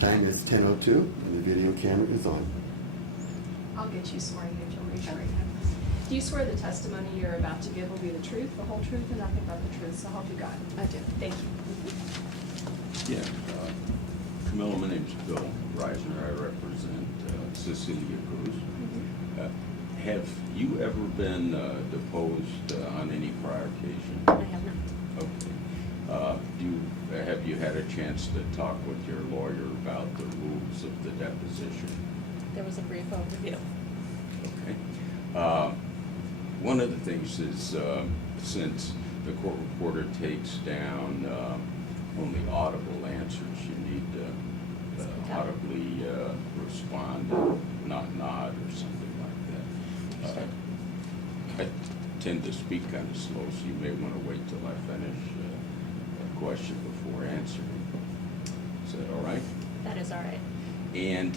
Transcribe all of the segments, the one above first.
Time is 10:02 and the video camera is on. I'll get you sworn in, you'll raise your right hand. Do you swear the testimony you're about to give will be the truth, the whole truth, and nothing but the truth, so help you God? I do. Thank you. Yeah, Camila, my name's Bill Risner. I represent Cecilia Cruz. Have you ever been deposed on any prior occasion? I have not. Okay. Have you had a chance to talk with your lawyer about the rules of the deposition? There was a brief overview. Okay. One of the things is, since the court reporter takes down only audible answers, you need to audibly respond, and not nod or something like that. I tend to speak kind of slow, so you may want to wait till I finish a question before answering. Is that all right? That is all right. And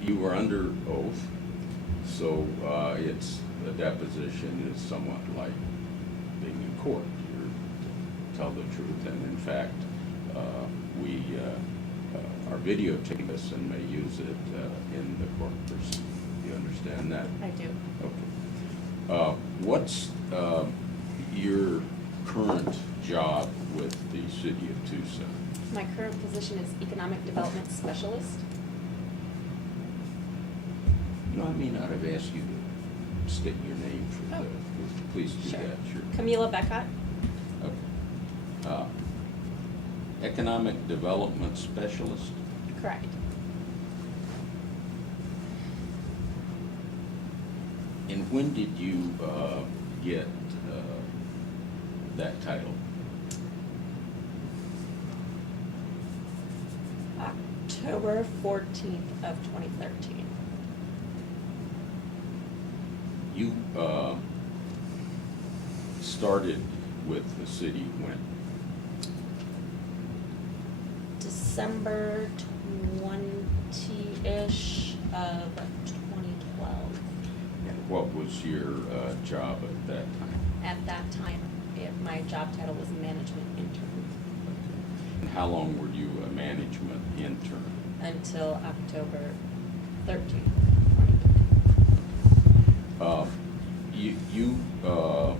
you were under oath, so it's a deposition is somewhat like being in court. You're to tell the truth, and in fact, we are videotaping this and may use it in the court proceeding. Do you understand that? I do. Okay. What's your current job with the city of Tucson? My current position is Economic Development Specialist. You know, I may not have asked you to state your name for Oh. please do Sure. that, sure. Camila Bekat. Okay. Economic Development Specialist? Correct. And when did you get that title? October 14th of 2013. You started with the city when? December 20-ish of 2012. And what was your job at that time? At that time, my job title was management intern And how long were you a management intern? until October 13th, 2020.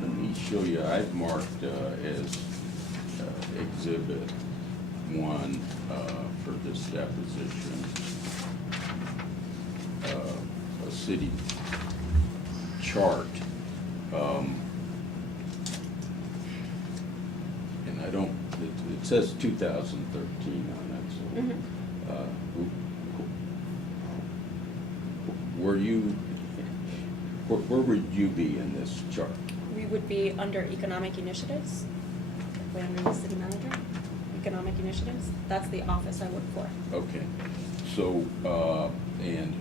Let me show you, I've marked as Exhibit 1 for this deposition, a city chart. And I don't, it says 2013 on it, so. Mhm. Were you, where would you be in this chart? We would be under economic initiatives. We're under the city manager. Economic initiatives. That's the office I work for. Okay, so, and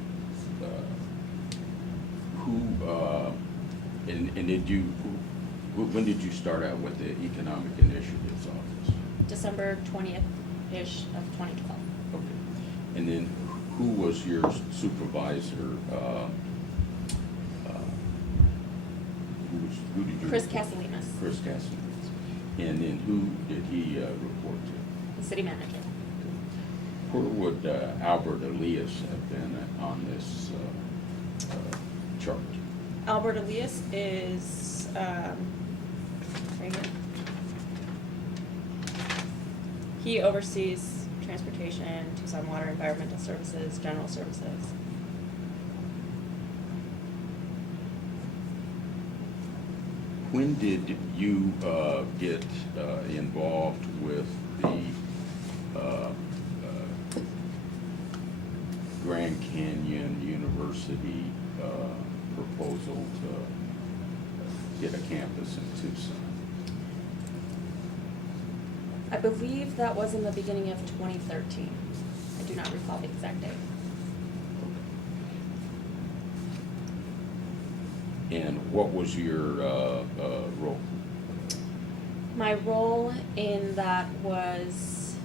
and did you, when did you start out with the Economic Initiatives Office? December 20th-ish of 2012. Okay, and then who was your supervisor? Who did you? Chris report to? Casalinas. Chris Casalinas. And then who did he report to? The city manager. Where would Albert Elias have been on this chart? Albert Elias is right here. He oversees transportation, Tucson Water, Environmental Services, General Services. When did you get involved with the Grand Canyon University proposal to get a campus in Tucson? I believe that was in the beginning of 2013. I do not recall the exact date. And what was your role? My role in that was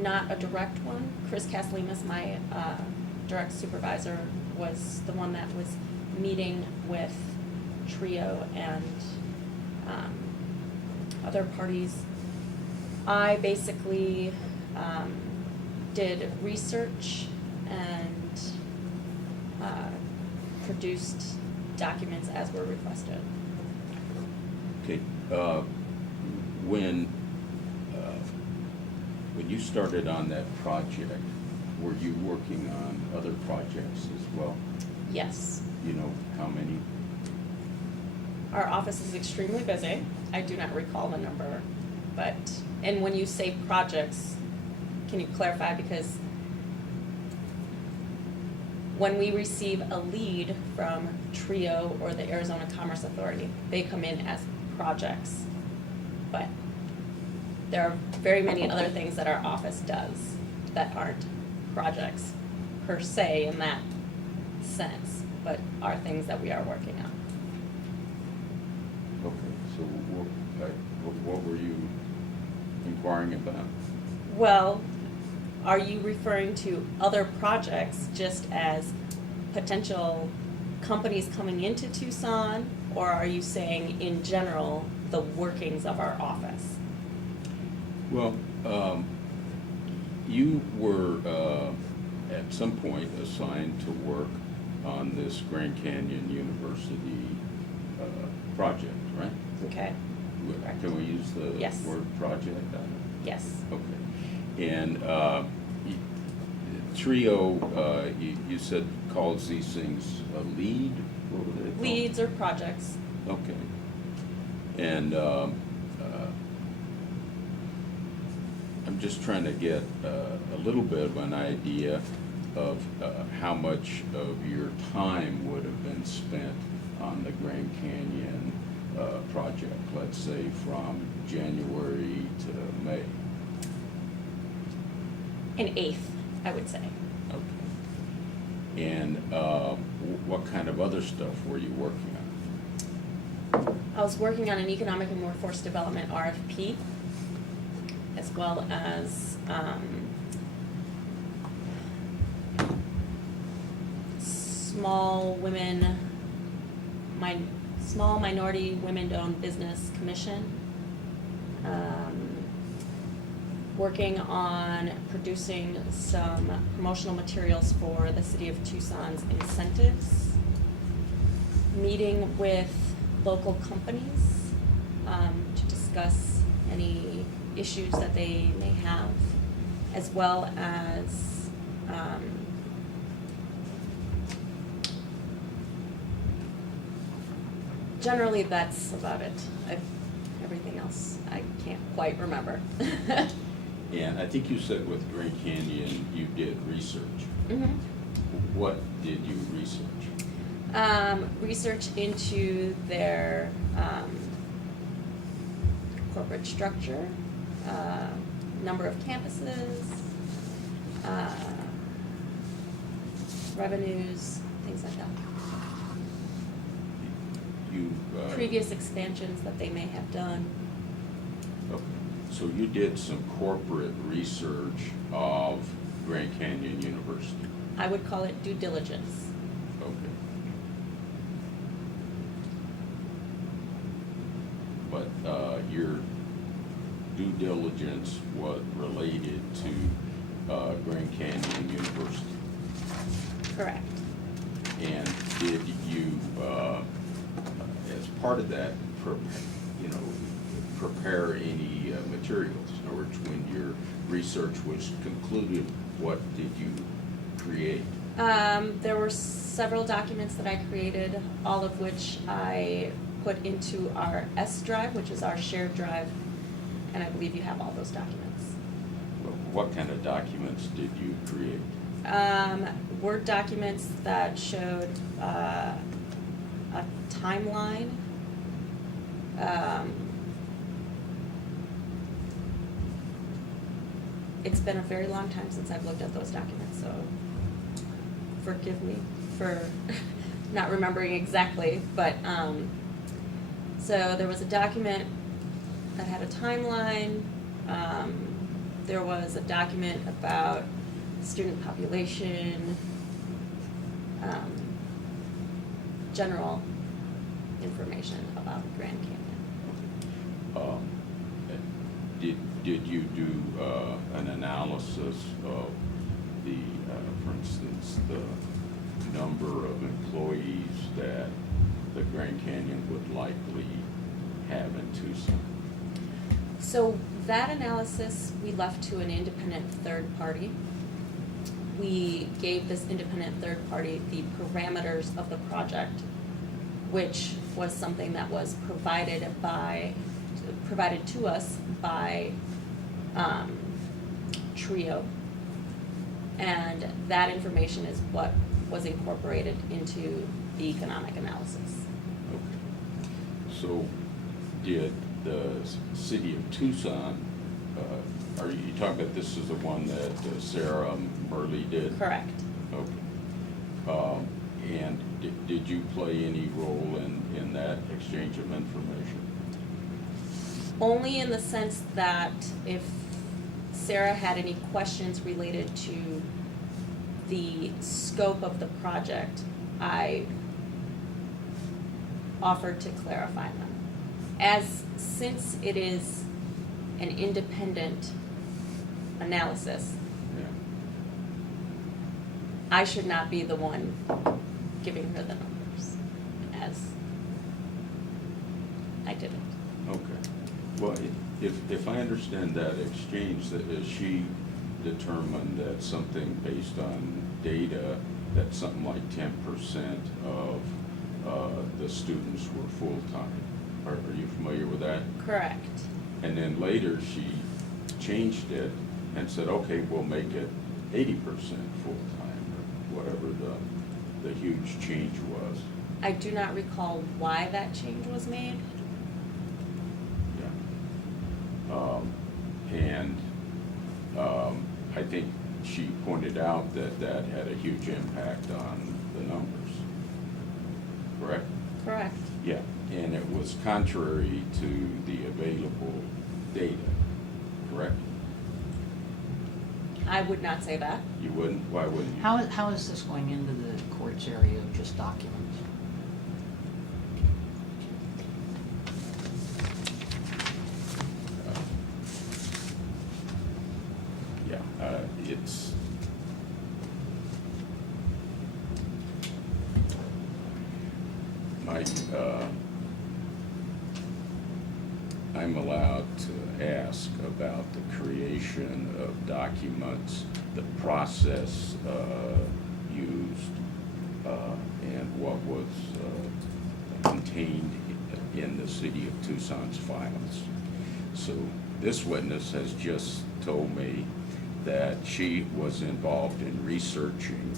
not a direct one. Chris Casalinas, my direct supervisor, was the one that was meeting with TRIO and other parties I basically did research and produced documents as were requested. Okay, when you started on that project, were you working on other projects as well? Yes. You know how many? Our office is extremely busy. I do not recall the number, but, and when you say projects, can you clarify? Because when we receive a lead from TRIO or the Arizona Commerce Authority, they come in as projects. But there are very many other things that our office does that aren't projects per se in that sense, but are things that we are working on. Okay, so what were you inquiring about? Well, are you referring to other projects just as potential companies coming into Tucson, or are you saying in general the workings of our office? Well, you were at some point assigned to work on this Grand Canyon University project, right? Okay. Correct. Can we use the Yes. word project on it? Yes. Okay. And TRIO, you said calls these things a lead? What were they called? Leads or projects. Okay. And I'm just trying to get a little bit of an idea of how much of your time would have been spent on the Grand Canyon project, let's say from January to May. An eighth, I would say. Okay. And what kind of other stuff were you working on? I was working on an economic and workforce development RFP, as well as small minority women-owned business commission. Working on producing some promotional materials for the City of Tucson's incentives. Meeting with local companies to discuss any issues that they may have, as well as generally that's about it. Everything else I can't quite remember. And I think you said with Grand Canyon you did research. Mm-hmm. What did you research? Research into their corporate structure, number of campuses, revenues, things like that. You Previous expansions that they may have done. Okay. So you did some corporate research of Grand Canyon University. I would call it due diligence. Okay. But your due diligence was related to Grand Canyon University. Correct. And did you, as part of that, prepare any materials? In other words, when your research was concluded, what did you create? There were several documents that I created, all of which I put into our S drive, which is our shared drive, and I believe you have all those documents. What kind of documents did you create? Word documents that showed a timeline. It's been a very long time since I've looked at those documents, so forgive me for not remembering exactly, but so there was a document that had a timeline. There was a document about student population, general information about Grand Canyon. did you do an analysis of the, for instance, the number of employees that the Grand Canyon would likely have in Tucson? So that analysis, we left to an independent third party. We gave this independent third party the parameters of the project, which was something that was provided to us by Trio. And that information is what was incorporated into the economic analysis. Okay. So did the city of Tucson, are you talking about this is the one that Sarah Murley did? Correct. Okay. And did you play any role in that exchange of information? Only in the sense that if Sarah had any questions related to the scope of the project, I offered to clarify them. Since it is an independent analysis, Yeah. I should not be the one giving her the numbers, as I didn't. Okay. Well, if I understand that exchange, that is, she determined that something based on data, that something like 10% of the students were full-time. Are you familiar with that? Correct. And then later she changed it and said, okay, we'll make it 80% full-time, or whatever the huge change was. I do not recall why that change was made. I think she pointed out that that had a huge impact on the numbers, correct? Correct. Yeah, and it was contrary to the available data, correct? I would not say that. You wouldn't? Why wouldn't you? How is this going into the court's area of just documents? It's Mike, I'm allowed to ask about the creation of documents, the process used, and what was contained in the city of Tucson's files. So this witness has just told me that she was involved in researching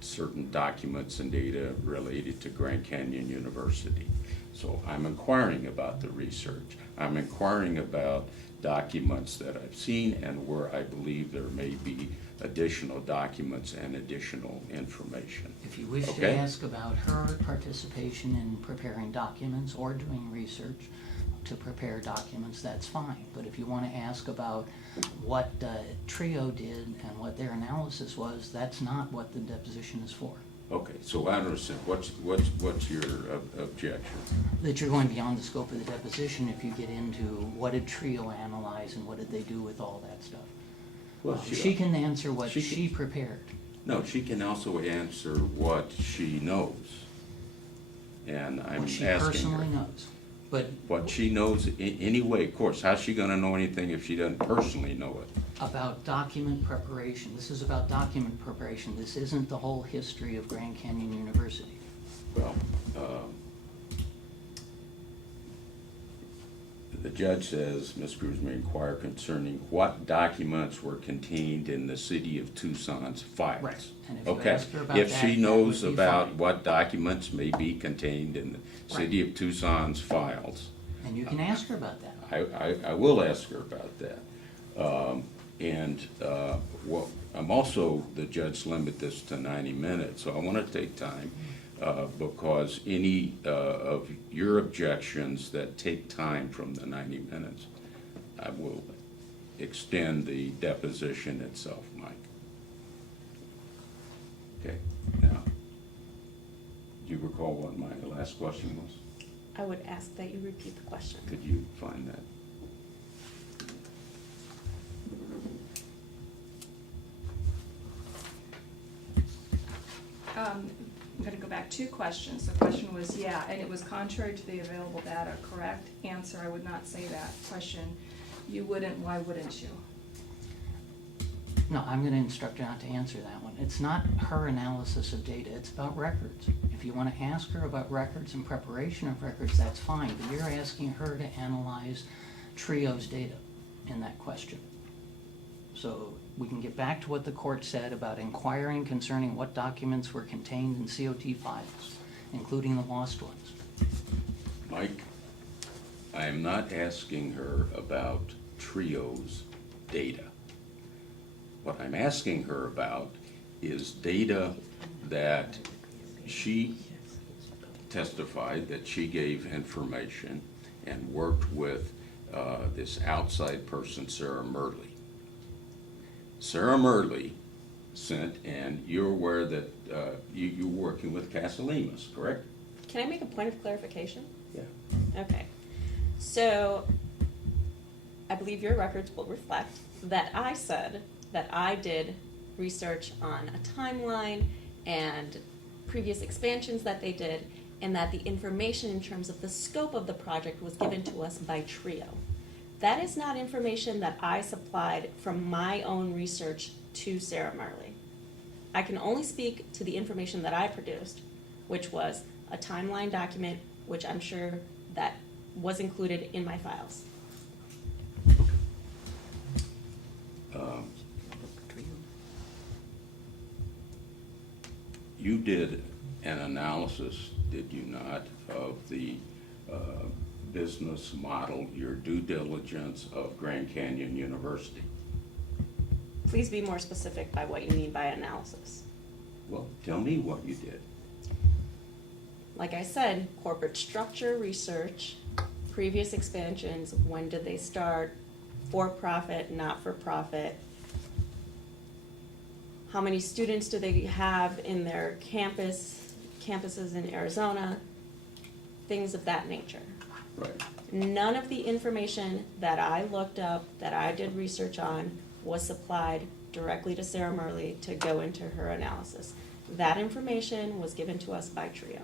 certain documents and data related to Grand Canyon University. So I'm inquiring about the research. I'm inquiring about documents that I've seen and where I believe there may be additional documents and additional information. If you wish to Okay? ask about her participation in preparing documents or doing research to prepare documents, that's fine. But if you want to ask about what Trio did and what their analysis was, that's not what the deposition is for. Okay, so I understand. What's your objection? That you're going beyond the scope of the deposition if you get into what did Trio analyze and what did they do with all that stuff. Well, She can answer what she she can- prepared. No, she can also answer what she knows. And I'm What she asking personally her. knows. But What she knows anyway, of course. How's she gonna know anything if she doesn't personally know it? about document preparation. This is about document preparation. This isn't the whole history of Grand Canyon University. Well, the judge says Ms. Cruz may inquire concerning what documents were contained in the city of Tucson's files. Right. And if you Okay, ask her about if that, she that knows would be about fine. what documents may be contained in the city of Tucson's files, And you can ask her about that. I will ask her about that. Well, I'm also, the judge limited this to 90 minutes, so I want to take time because any of your objections that take time from the 90 minutes, I will extend the deposition itself, Mike. Okay, now, do you recall what my last question was? I would ask that you repeat the question. Could you find that? back 2 questions. The question was, yeah, and it was contrary to the available data, correct? Answer, I would not say that. Question, you wouldn't, why wouldn't you? No, I'm going to instruct her not to answer that one. It's not her analysis of data, it's about records. If you want to ask her about records and preparation of records, that's fine, but you're asking her to analyze TRIO's data in that question. So we can get back to what the court said about inquiring concerning what documents were contained in COT files, including the lost ones. Mike, I am not asking her about TRIO's data. What I'm asking her about is data that she testified that she gave information and worked with this outside person, Sarah Murley. Sarah Murley sent, and you're aware that you're working with Casalemas, correct? Can I make a point of clarification? Yeah. Okay. So, I believe your records will reflect that I said that I did research on a timeline and previous expansions that they did, and that the information in terms of the scope of the project was given to us by TRIO. That is not information that I supplied from my own research to Sarah Murley. I can only speak to the information that I produced, which was a timeline document, which I'm sure that was included in my files. You did an analysis, did you not, of the business model, your due diligence of Grand Canyon University? Please be more specific by what you mean by analysis. Well, tell me what you did. Like I said, corporate structure research, previous expansions, when did they start, for-profit, not-for-profit, how many students do they have in their campuses in Arizona, things of that nature. Right. None of the information that I looked up, that I did research on, was supplied directly to Sarah Murley to go into her analysis. That information was given to us by TRIO.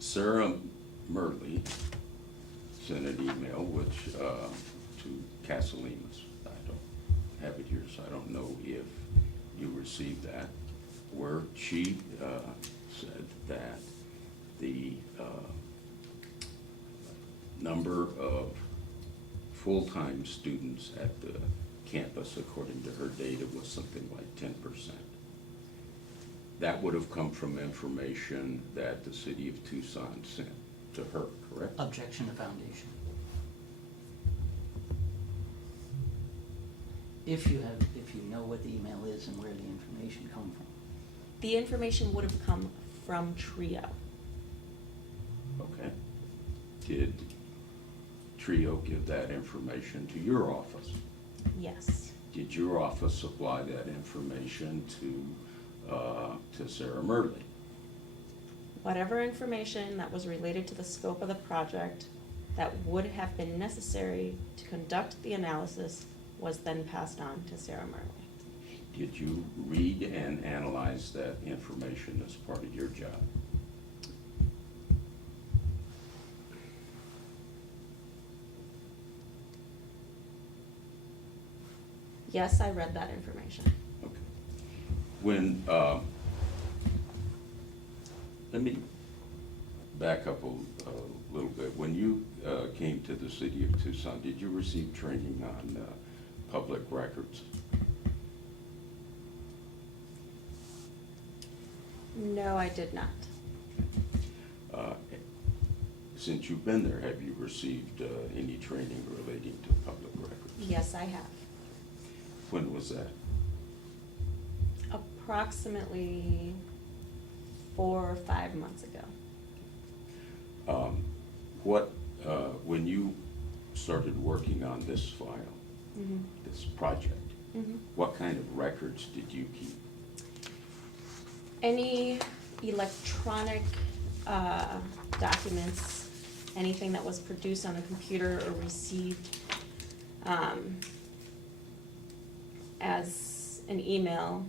Sarah Murley sent an email which to Casalemas. I don't have it here, so I don't know if you received that, where she said that the number of full-time students at the campus, according to her data, was something like 10%. That would have come from information that the city of Tucson sent to her, correct? Objection to foundation. If you know what the email is and where the information come from. The information would have come from TRIO. Okay. Did TRIO give that information to your office? Yes. Did your office supply that information to Sarah Murley? Whatever information that was related to the scope of the project that would have been necessary to conduct the analysis was then passed on to Sarah Murley. Did you read and analyze that information as part of your job? Yes, I read that information. Okay. When, let me back up a little bit. When you came to the city of Tucson, did you receive training on public records? No, I did not. Since you've been there, have you received any training relating to public records? Yes, I have. When was that? Approximately 4 or 5 months ago. When you started working on this file, Mm-hmm. this project, Mm-hmm. what kind of records did you keep? Any electronic documents, anything that was produced on a computer or received as an email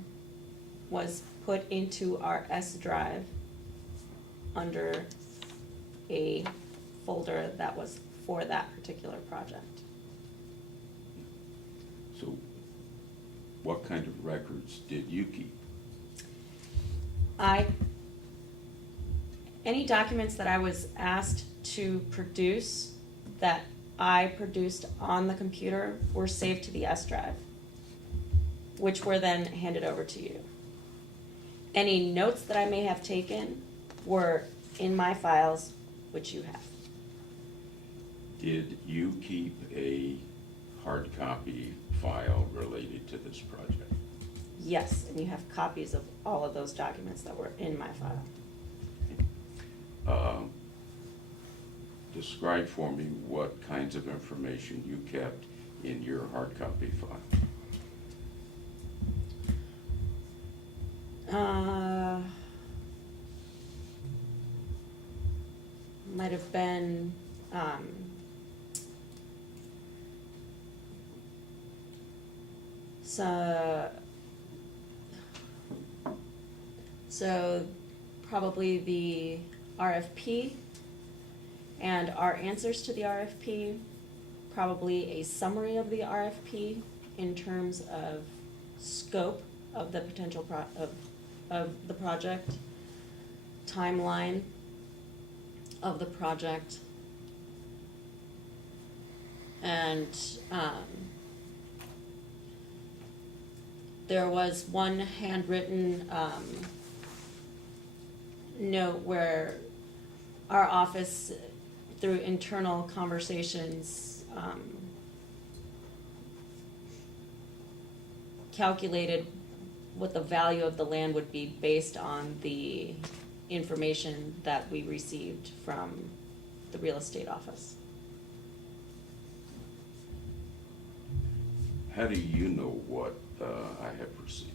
was put into our S drive under a folder that was for that particular project. So what kind of records did you keep? Any documents that I was asked to produce that I produced on the computer were saved to the S drive, which were then handed over to you. Any notes that I may have taken were in my files, which you have. Did you keep a hard copy file related to this project? Yes, and you have copies of all of those documents that were in my file. Describe for me what kinds of information you kept in your hard copy file. Might have been, so probably the RFP and our answers to the RFP, probably a summary of the RFP in terms of scope of the potential of the project, timeline of the project, and there was one handwritten note where our office, through internal conversations, calculated what the value of the land would be based on the information that we received from the real estate office. How do you know what I have received?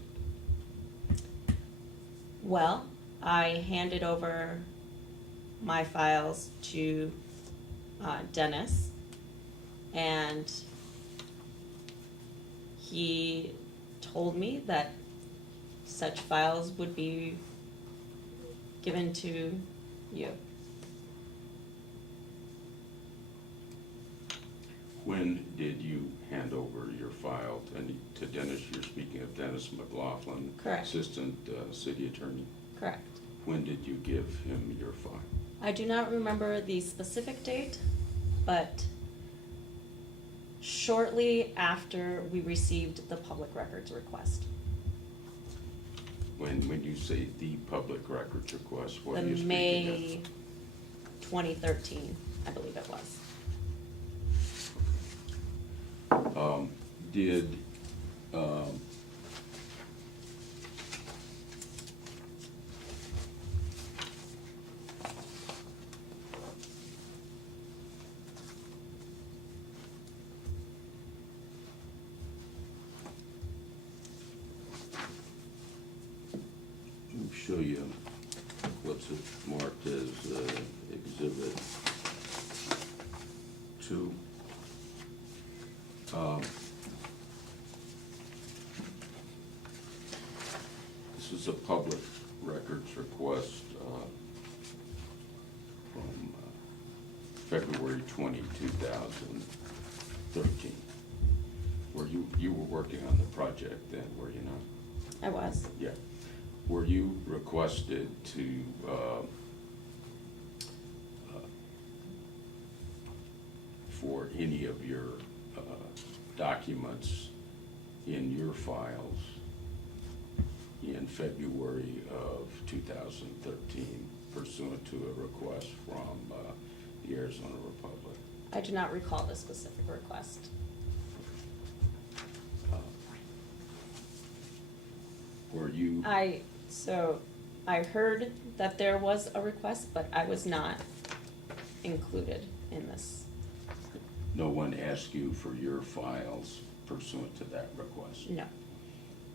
Well, I handed over my files to Dennis, and he told me that such files would be given to you. When did you hand over your file to Dennis? You're speaking of Dennis McLaughlin, Correct. Assistant City Attorney. Correct. When did you give him your file? I do not remember the specific date, but shortly after we received the public records request. When you say the public records request, what are The you speaking May 2013, I believe it was. Did let me show you what's marked as Exhibit 2. This is a public records request from February 20, 2013. Were you were working on the project then, were you not? I was. Yeah. Were you requested to for any of your documents in your files in February of 2013 pursuant to a request from the Arizona Republic? I do not recall the specific request. Were you? I heard that there was a request, but I was not included in this. No one asked you for your files pursuant to that request? No.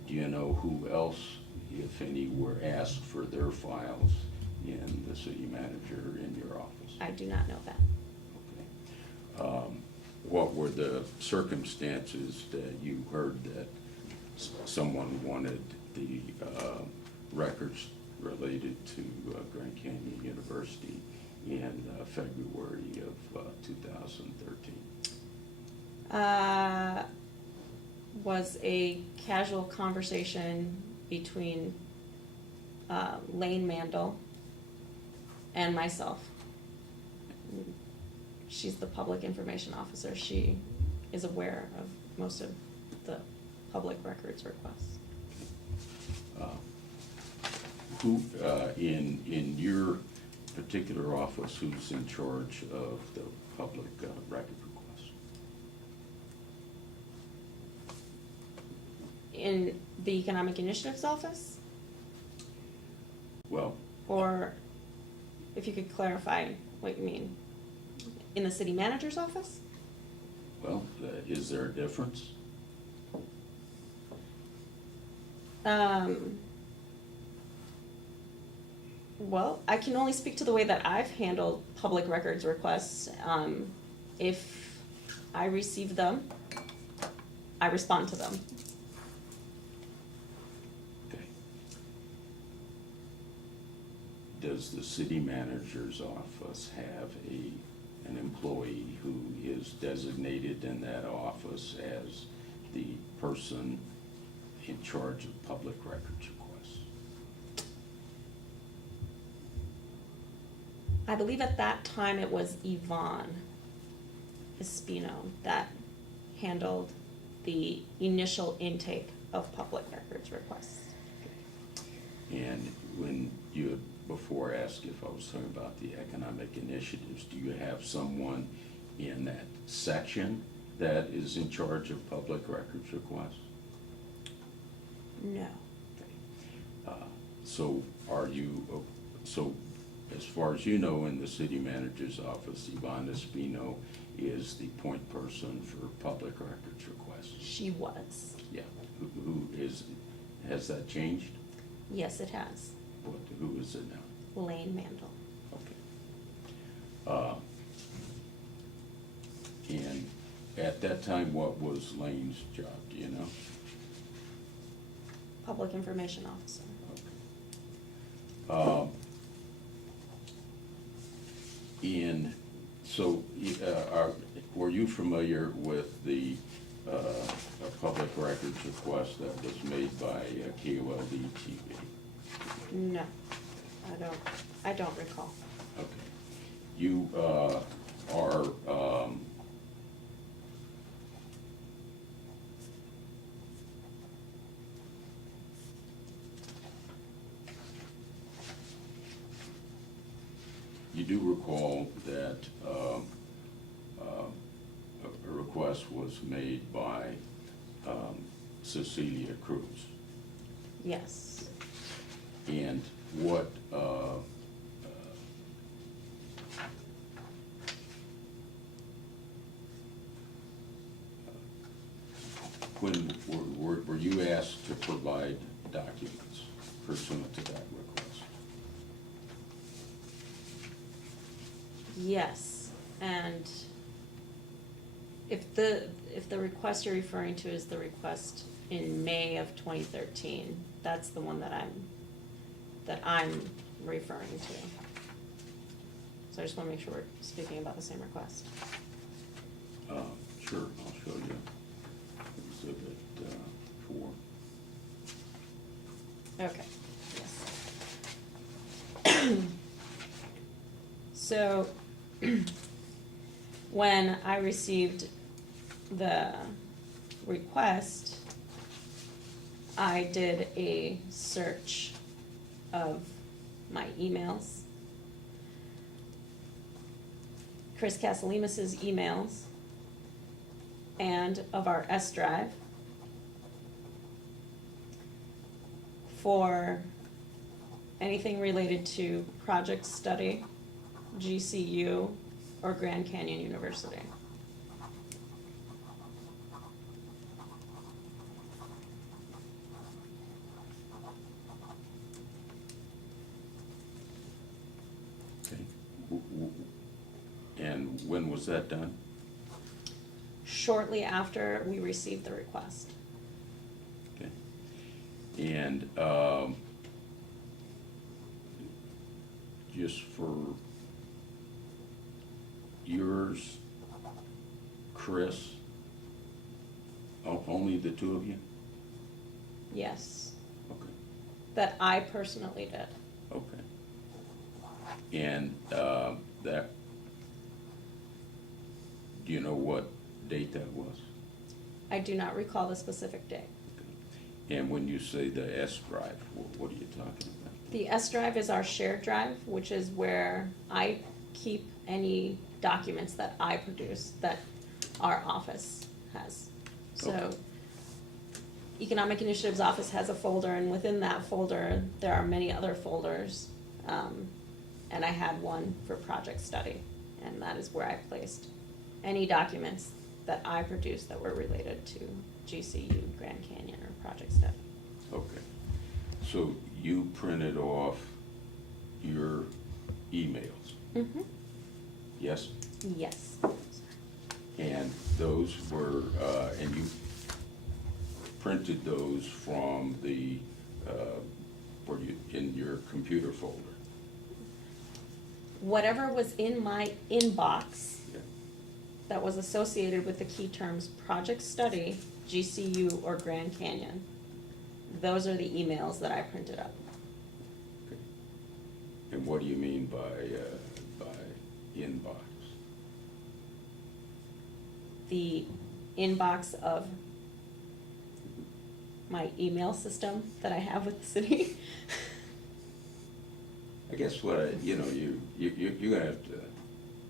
Do you know who else, if any, were asked for their files in the city manager in your office? I do not know that. Okay. What were the circumstances that you heard that someone wanted the records related to Grand Canyon University in February of 2013? Was a casual conversation between Lane Mandel and myself. She's the public information officer. She is aware of most of the public records requests. Who, in your particular office, who's in charge of the public record requests? In the Economic Initiatives Office? Well, Or if you could clarify what you mean. In the city manager's office? well, is there a difference? Well, I can only speak to the way that I've handled public records requests. If I receive them, I respond to them. Okay. Does the city manager's office have an employee who is designated in that office as the person in charge of public records requests? I believe at that time it was Yvonne Espino that handled the initial intake of public records requests. And when you had before asked if I was talking about the economic initiatives, do you have someone in that section that is in charge of public records requests? No. Okay. So are you, so as far as you know, in the city manager's office, Yvonne Espino is the point person for public records requests? She was. Yeah. Who is, has that changed? Yes, it has. Who is it now? Lane Mandel. Okay. And at that time, what was Lane's job, do you know? Public information officer. Okay. Were you familiar with the public records request that was made by KOLD TV? No, I don't recall. Okay. You are you do recall that a request was made by Cecilia Cruz. Yes. And what, when were you asked to provide documents pursuant to that request? Yes, and if the request you're referring to is the request in May of 2013, that's the one that I'm referring to. So I just want to make sure we're speaking about the same request. Sure, I'll show you Exhibit 4. Okay, yes. So, when I received the request, I did a search of my emails, Chris Casalemas's emails, and of our S drive for anything related to project study, GCU, or Grand Canyon University. Okay. And when was that done? Shortly after we received the request. Okay. And just for yours, Chris, only the two of you? Yes, Okay, that I personally did. okay. And that, do you know what date that was? I do not recall the specific date. And when you say the S drive, what are you talking about? The S drive is our shared drive, which is where I keep any documents that I produce that our office has. So Okay. Economic Initiatives Office has a folder, and within that folder, there are many other folders. And I had one for project study, and that is where I placed any documents that I produced that were related to GCU, Grand Canyon, or project study. Okay, so you printed off your emails, Mm-hmm. yes? Yes. And those were, and you printed those from the, in your computer folder? Whatever was in my inbox Yeah. that was associated with the key terms project study, GCU, or Grand Canyon, those are the emails that I printed up. Okay. And what do you mean by inbox? The inbox of my email system that I have with the city. I guess what you're gonna have to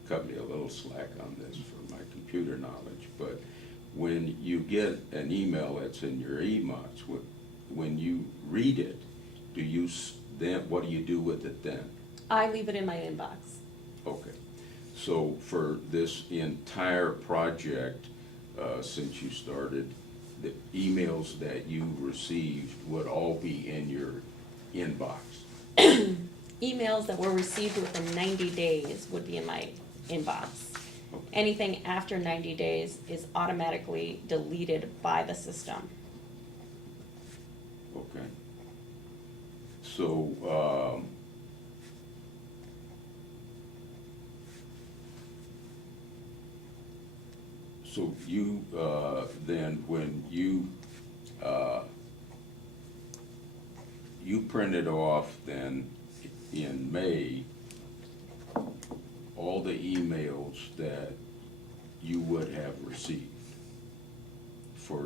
cut me a little slack on this for my computer knowledge, but when you get an email that's in your inbox, when you read it, then what do you do with it then? I leave it in my inbox. Okay, so for this entire project, since you started, the emails that you received would all be in your inbox? Emails that were received within 90 days would be in my inbox. Okay. Anything after 90 days is automatically deleted by the system. Okay. So, so you, then when you printed off then in May, all the emails that you would have received for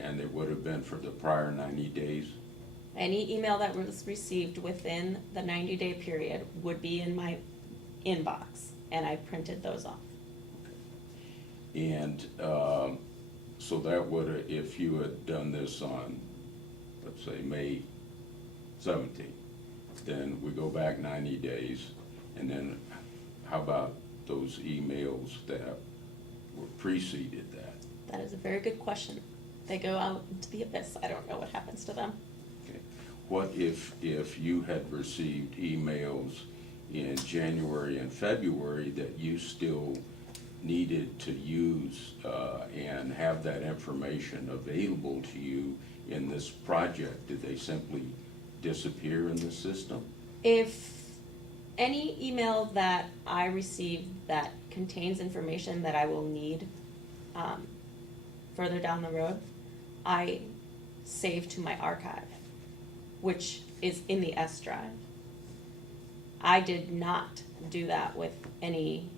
and it would have been for the prior 90 days? Any email that was received within the 90-day period would be in my inbox, and I printed those off. And so that would, if you had done this on, let's say, May 17th, then we go back 90 days, and then how about those emails that were preceded that? That is a very good question. They go out into the abyss. I don't know what happens to them. Okay. What if you had received emails in January and February that you still needed to use and have that information available to you in this project? Did they simply disappear in the system? If any email that I receive that contains information that I will need further down the road, I save to my archive, which is in the S drive. I did not do that with any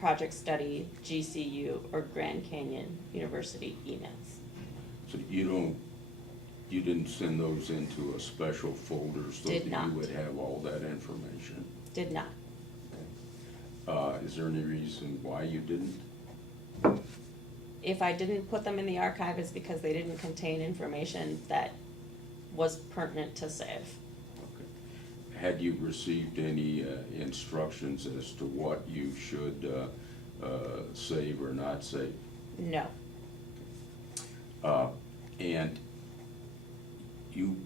project study, GCU, or Grand Canyon University emails. So you didn't send those into a special folder so Did that not. you would have all that information? Did not. Is there any reason why you didn't? If I didn't put them in the archive, it's because they didn't contain information that was pertinent to save. Okay. Had you received any instructions as to what you should save or not save? No. And you,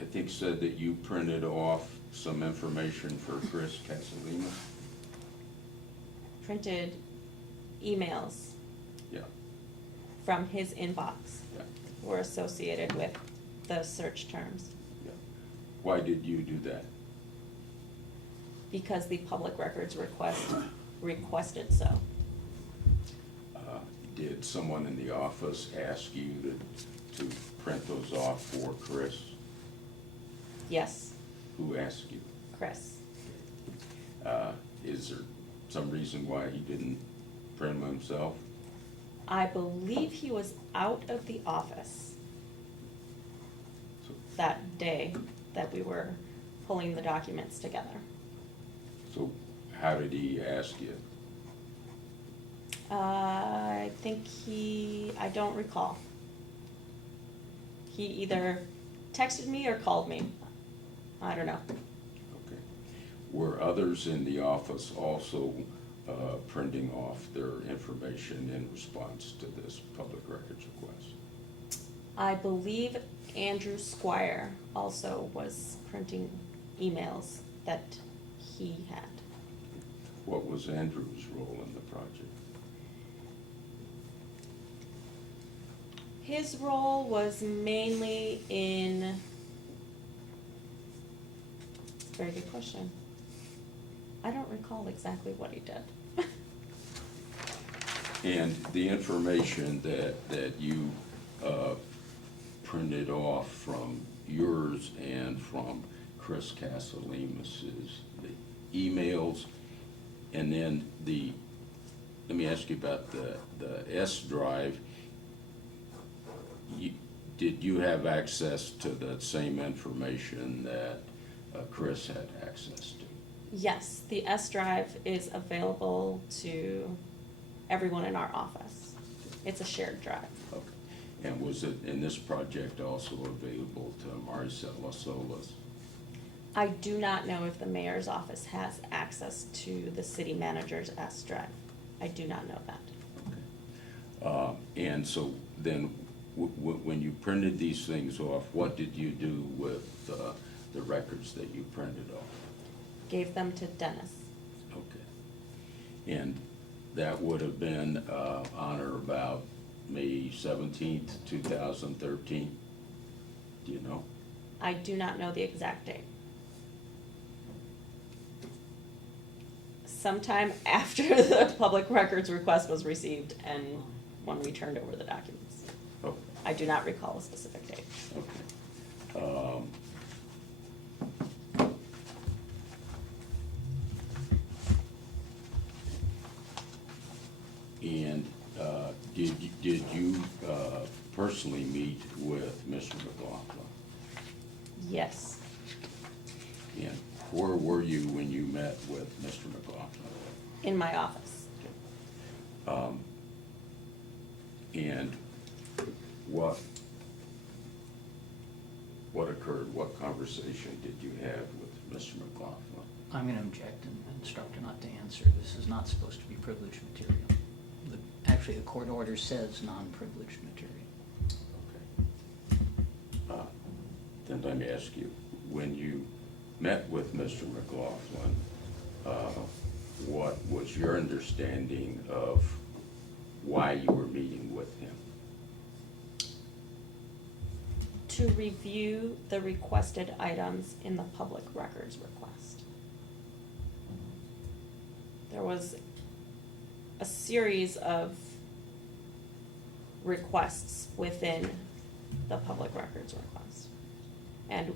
I think, said that you printed off some information for Chris Cecilia? Printed emails Yeah, from his inbox. yeah. were associated with the search terms, Yeah. Why did you do that? because the public records requested so. Did someone in the office ask you to print those off for Chris? Yes, Who asked you? Chris. Is there some reason why he didn't print them himself? I believe he was out of the office So, that day that we were pulling the documents together. so how did he ask you? I think I don't recall. He either texted me or called me. I don't know. Okay. Were others in the office also printing off their information in response to this public records request? I believe Andrew Squire also was printing emails that he had. What was Andrew's role in the project? His role was mainly in, very good question. I don't recall exactly what he did. And the information that you printed off from yours and from Chris Casalemas's, the emails, and then let me ask you about the S drive. Did you have access to that same information that Chris had access to? Yes, the S drive is available to everyone in our office. It's a shared drive. Okay. And was it in this project also available to Maricela Solis? I do not know if the mayor's office has access to the city manager's S drive. I do not know that. Okay. And so then, when you printed these things off, what did you do with the records that you printed off? Gave them to Dennis. Okay. And that would have been on or about May 17th, 2013? Do you know? I do not know the exact date. Sometime after the public records request was received and when we turned over the documents. Okay. I do not recall a specific date. Okay. And did you personally meet with Mr. McLaughlin? Yes. And where were you when you met with Mr. McLaughlin? In my office. And what occurred? What conversation did you have with Mr. McLaughlin? I'm going to object and instruct her not to answer. This is not supposed to be privileged material. Actually, the court order says non-privileged material. Okay. Then let me ask you, when you met with Mr. McLaughlin, what was your understanding of why you were meeting with him? To review the requested items in the public records request. There was a series of requests within the public records request. And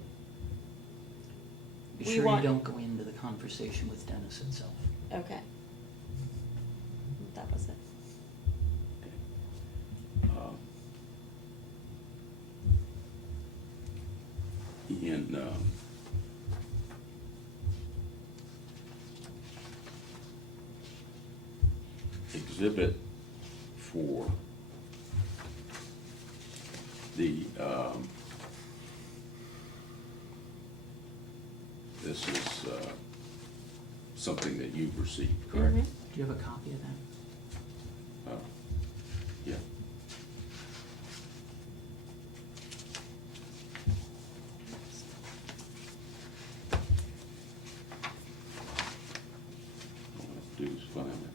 Be we sure want- you don't go into the conversation with Dennis itself. okay. That was it. In Exhibit 4, this is something that you've received, correct? Mhm. Do you have a copy of that? Yeah. All I have to do is find it.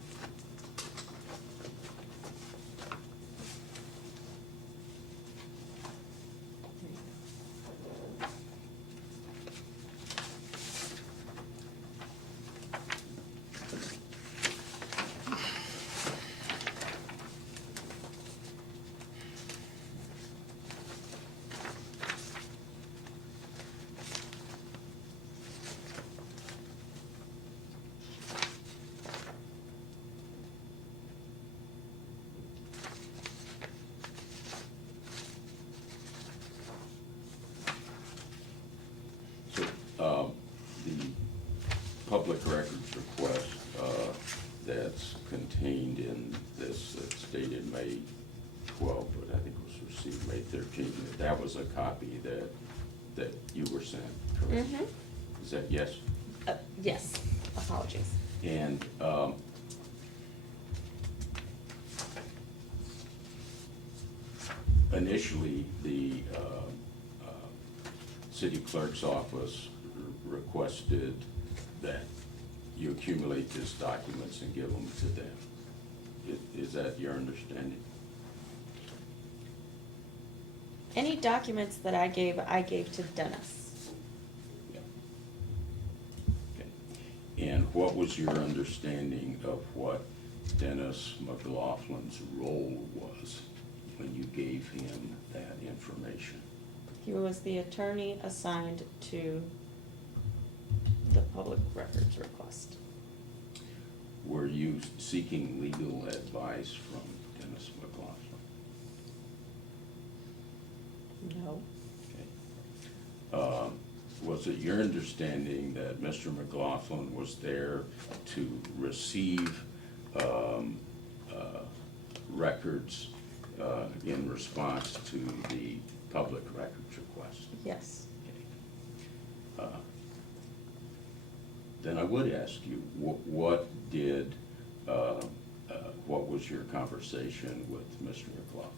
public records request that's contained in this, that's dated May 12, but I think it was received May 13, that was a copy that you were sent, correct? Mhm. Is that yes? Yes, apologies. And initially, the city clerk's office requested that you accumulate these documents and give them to them. Is that your understanding? Any documents that I gave to Dennis. Yeah. Okay. And what was your understanding of what Dennis McLaughlin's role was when you gave him that information? He was the attorney assigned to the public records request. Were you seeking legal advice from Dennis McLaughlin? No. Okay. Was it your understanding that Mr. McLaughlin was there to receive records in response to the public records request? Yes. Okay. Then I would ask you, what was your conversation with Mr. McLaughlin?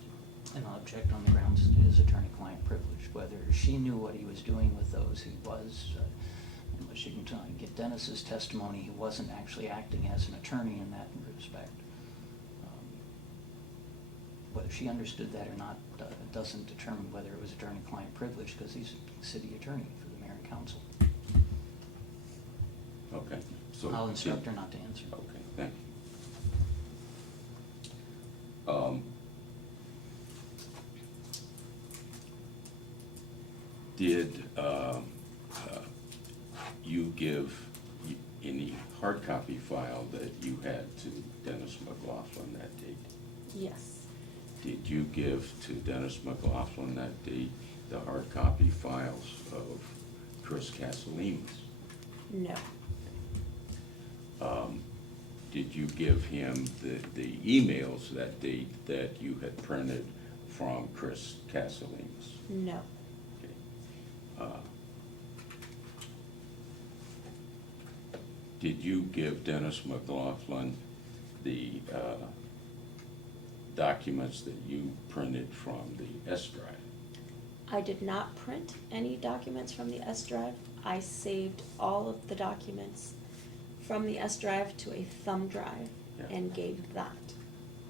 And I'll object on the grounds it is attorney-client privilege. Whether she knew what he was doing with those, he was, unless you can get Dennis's testimony, he wasn't actually acting as an attorney in that respect. Whether she understood that or not doesn't determine whether it was attorney-client privilege, because he's city attorney for the mayor and council. Okay. So I'll instruct her not to answer. Okay, thank you. Did you give any hard copy file that you had to Dennis McLaughlin that date? Yes. Did you give to Dennis McLaughlin that date the hard copy files of Chris Casalemas? No. Did you give him the emails that date that you had printed from Chris Casalemas? No. Okay. Did you give Dennis McLaughlin the documents that you printed from the S drive? I did not print any documents from the S drive. I saved all of the documents from the S drive to a thumb drive Yeah. and gave that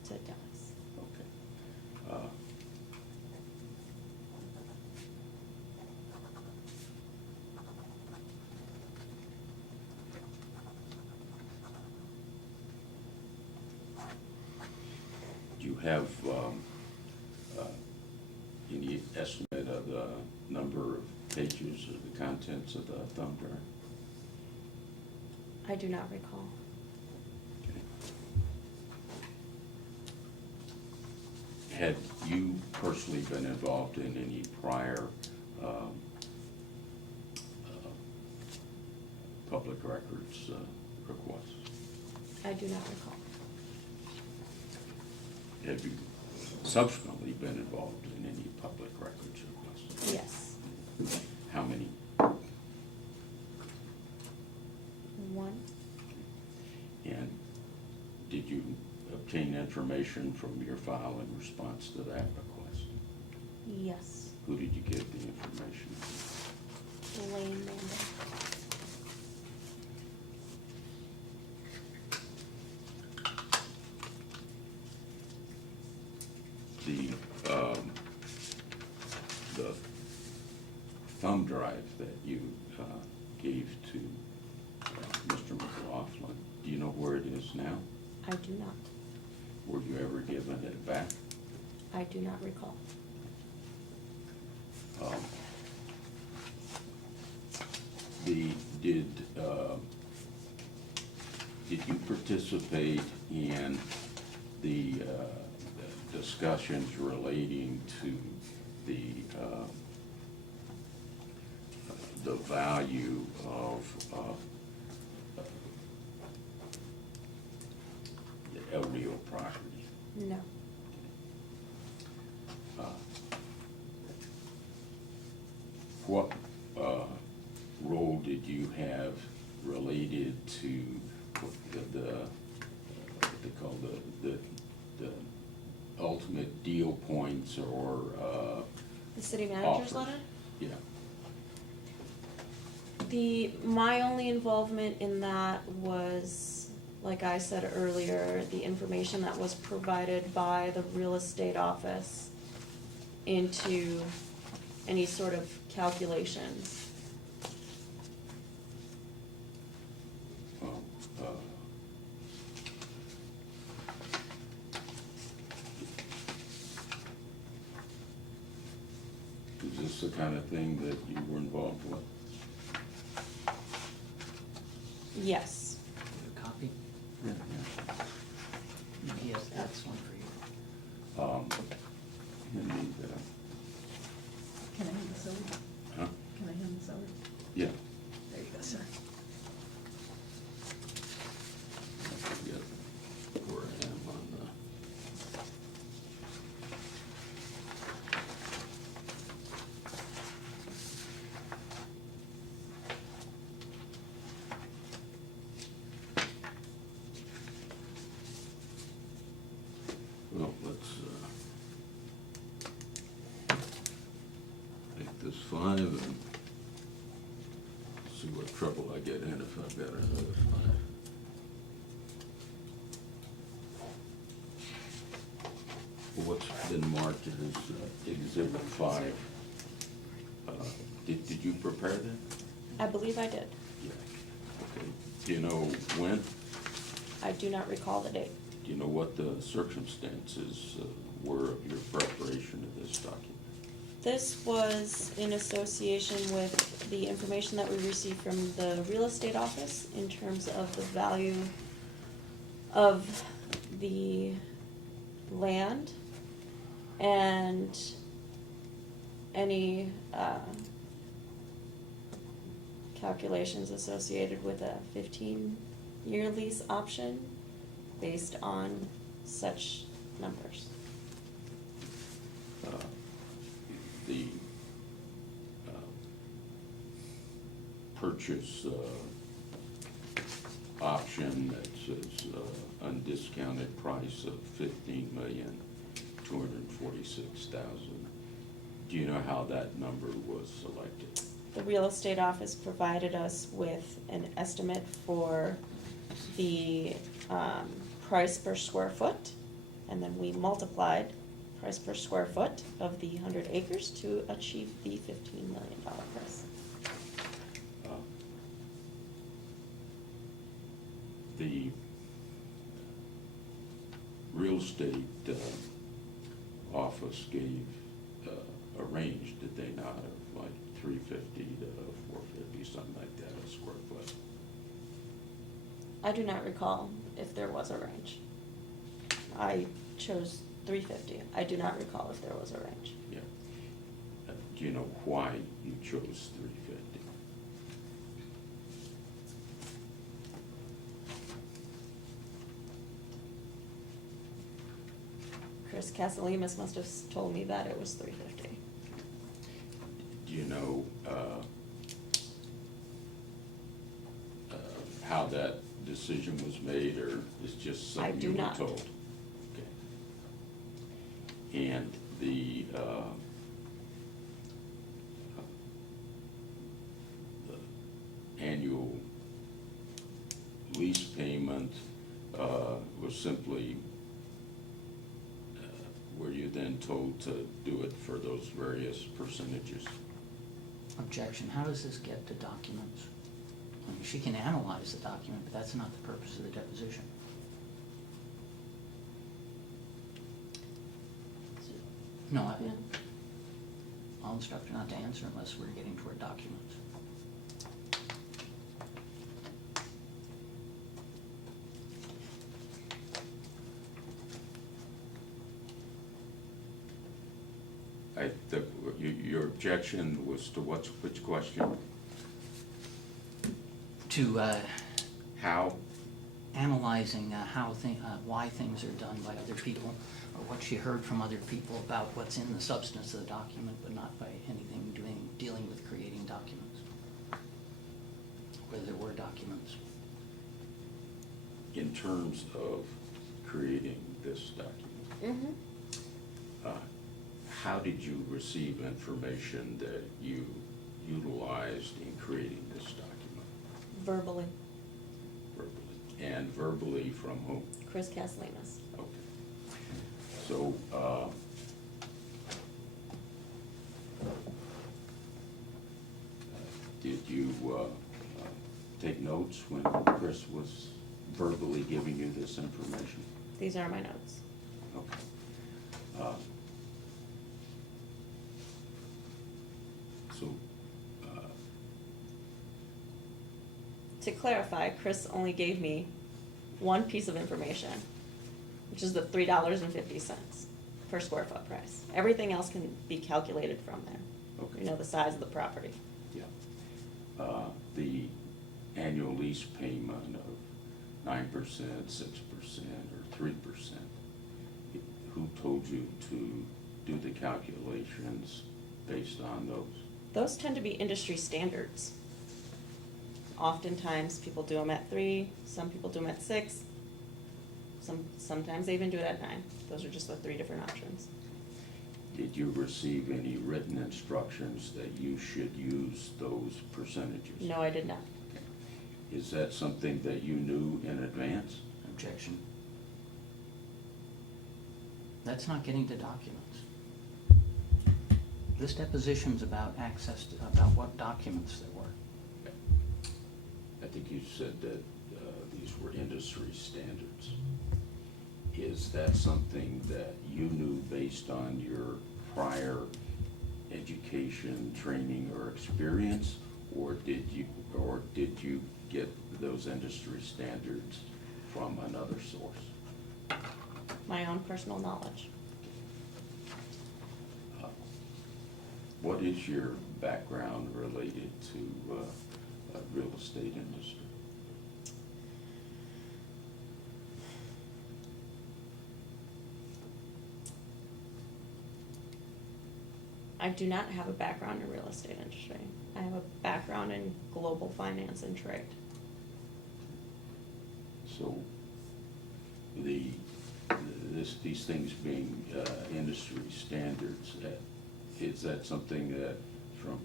to Dennis. Okay. Do you have any estimate of the number of pages or the contents of the thumb drive? I do not recall. Okay. Had you personally been involved in any prior public records requests? I do not recall. Have you subsequently been involved in any public records requests? Yes. How many? One. And did you obtain information from your file in response to that request? Yes. Who did you give the information to? Elaine Manda. The thumb drive that you gave to Mr. McLaughlin, do you know where it is now? I do not. Were you ever given it back? I do not recall. Did you participate in the discussions relating to the value of have related to what what they call the ultimate deal points or, The city manager's offers. letter? Yeah. My only involvement in that was, like I said earlier, the information that was provided by the real estate office into any sort of calculations. Well, is this the kind of thing that you were involved with? Yes. A copy? Yeah. Yes, that's one for you. And Can I hand this over? huh? Can I hand this over? Yeah. There you go, sir. I forget where I am on the. Well, let's, take this 5 and see what trouble I get in if I've got another 5. What's been marked as Exhibit 5? Did you prepare that? I believe I did. Yeah. Okay. Do you know when? I do not recall the date. Do you know what the circumstances were of your preparation of this document? This was in association with the information that we received from the real estate office in terms of the value of the land and any calculations associated with a 15-year lease option based on such numbers. The purchase option that says undiscounted price of $15,246,000. Do you know how that number was selected? The real estate office provided us with an estimate for the price per square foot, and then we multiplied price per square foot of the 100 acres to achieve the $15 million price. The real estate office gave a range, did they not, of like 350 to 450, something like that, a square foot? I do not recall if there was a range. I chose 350. I do not recall if there was a range. Yeah. Do you know why you chose 350? Chris Casalemas must have told me that it was 350. Do you know how that decision was made, or is just I something do you were not. told? Okay. And the annual lease payment was simply, were you then told to do it for those various percentages? Objection, how does this get to documents? I mean, she can analyze the document, but that's not the purpose of the deposition. No, Yeah. I'll instruct her not to answer unless we're getting toward documents. Your objection was to which question? To How? analyzing why things are done by other people, or what she heard from other people about what's in the substance of the document, but not by anything dealing with creating documents. whether there were documents. In terms of creating this document, how did you receive information that you utilized in creating this document? Verbally, Verbally. And verbally from whom? Chris Caslemas. Okay. So, did you take notes when Chris was verbally giving you this information? These are my notes. Okay. So, To clarify, Chris only gave me one piece of information, which is the $3.50 per square foot price. Everything else can be calculated from there. Okay. You know, the size of the property. yeah. The annual lease payment of 9%, 6%, or 3%, who told you to do the calculations based on those? Those tend to be industry standards. Oftentimes, people do them at 3, some people do them at 6, sometimes they even do it at 9. Those are just the 3 different options. Did you receive any written instructions that you should use those percentages? No, I did not. Is that something that you knew in advance? Objection. That's not getting to documents. This deposition's about access to, about what documents there were. I think you said that these were industry standards. Is that something that you knew based on your prior education, training, or experience, or did you get those industry standards from another source? My own personal knowledge. What is your background related to real estate industry? I do not have a background in real estate industry. I have a background in global finance and trade. So these things being industry standards, is that something that from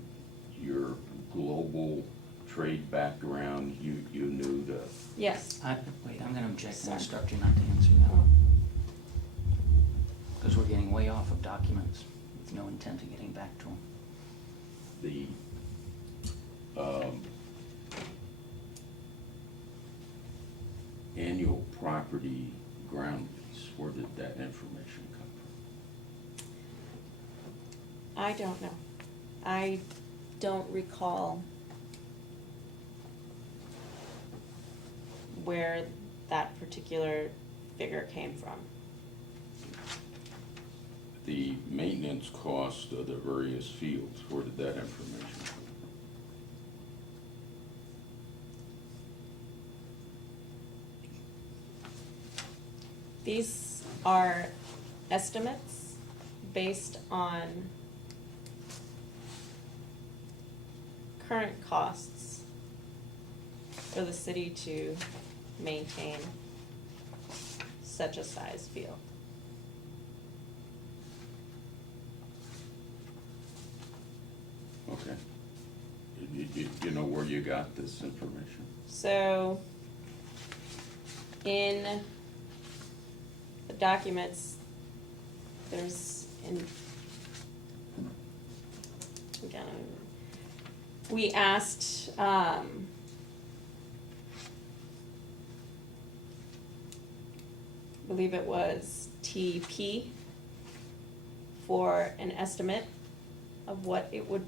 your global trade background you knew to? Yes. Wait, I'm gonna object and Sorry. instruct you not to answer that. Oh. Because we're getting way off of documents with no intent of getting back to them. The annual property ground lease, where did that information come from? I don't know. I don't recall where that particular figure came from. The maintenance cost of the various fields, where did that information come from? These are estimates based on current costs for the city to maintain such a size field. Okay. You know where you got this information? So, in the documents, there's again, we asked, I believe it was TP for an estimate of what it would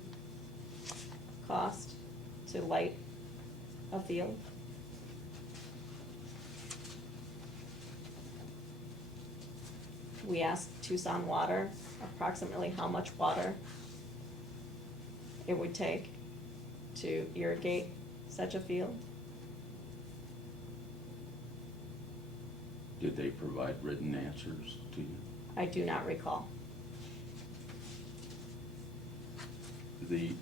cost to light a field. We asked Tucson Water approximately how much water it would take to irrigate such a field. Did they provide written answers to you? I do not recall. The,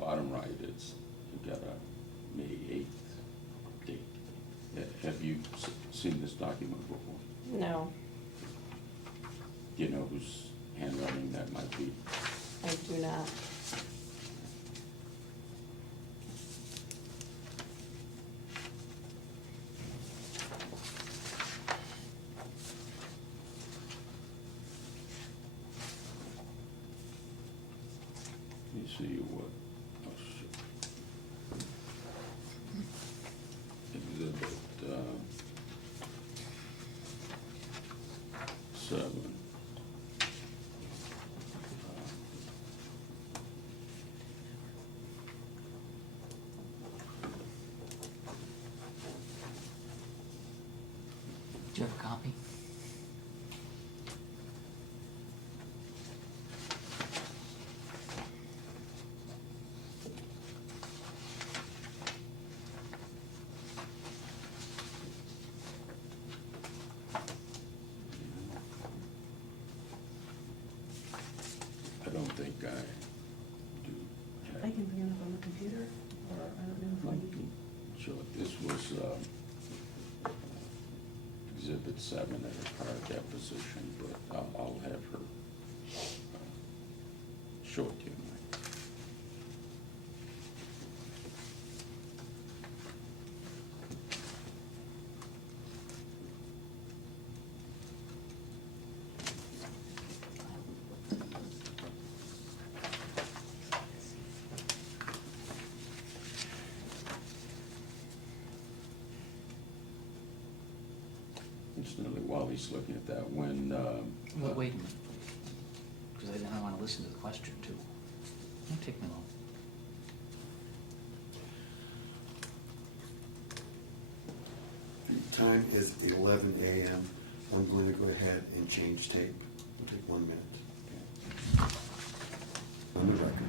bottom right, you've got a May 8th date. Have you seen this document before? No, Do you know whose handwriting that might be? I do not. Let me see what, oh, shit. Exhibit, 7. Do you have a copy? I don't think I do. I can bring it up on the computer, or I don't know if I can. Sure, this was Exhibit 7 at a prior deposition, but I'll have her show it to you. Incidentally, while he's looking at that, when, Well, wait a minute, because I want to listen to the question too. Don't take me long. The time is 11 a.m. I'm going to go ahead and change tape. It'll take 1 minute. On the record.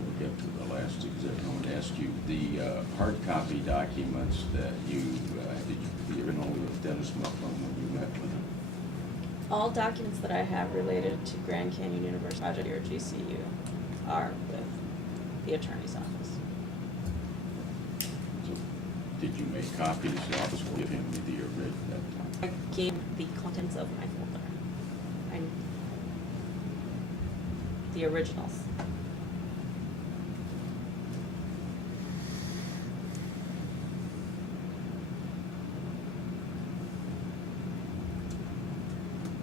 we'll get to the last exhibit, I want to ask you, the hard copy documents that you, did you even know with Dennis Mufflin when you met with him? All documents that I have related to Grand Canyon University Project or GCU are with the attorney's office. So, did you make copies? You obviously give him the original that I time. gave the contents of my folder and the originals.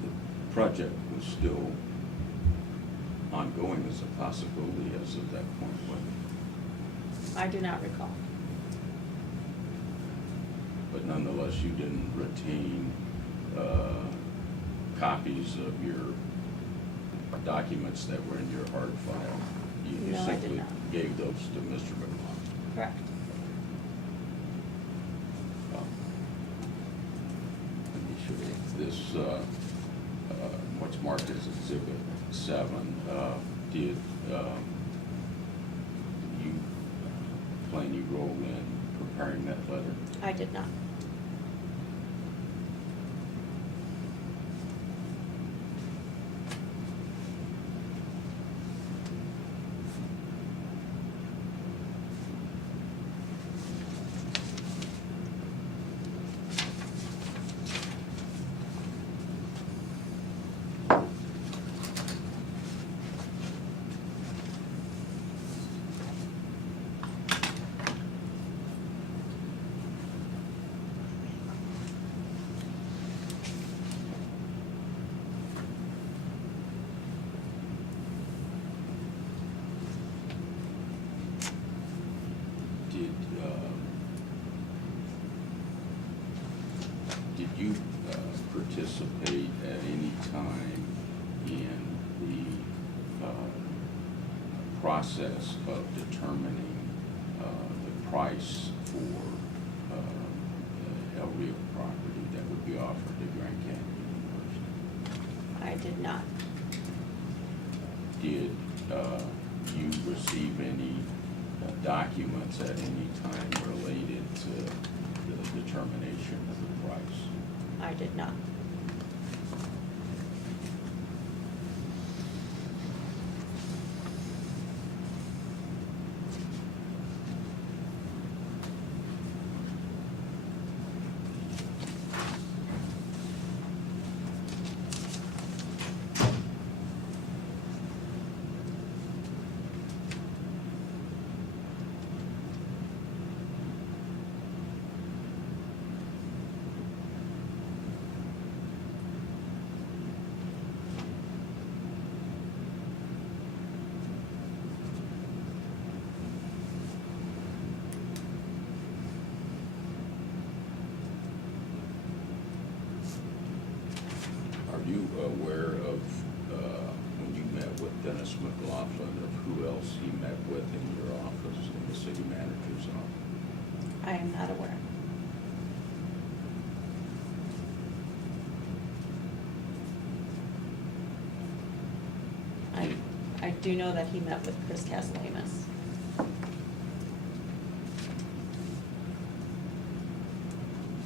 The project was still ongoing as a possibility as of that point, wasn't it? I do not recall. But nonetheless, you didn't retain copies of your documents that were in your hard file. You No, I did simply not. gave those to Mr. McLaughlin. Correct. Let me show you this, what's marked as Exhibit 7. Did you play any role in preparing that letter? I did not. Did you participate at any time in the process of determining the price for El Rio property that would be offered to Grand Canyon University? I did not. Did you receive any documents at any time related to the determination of the price? I did not. Dennis McLaughlin of who else he met with in your office, in the city manager's office? I am not aware. I do know that he met with Chris Castellanos.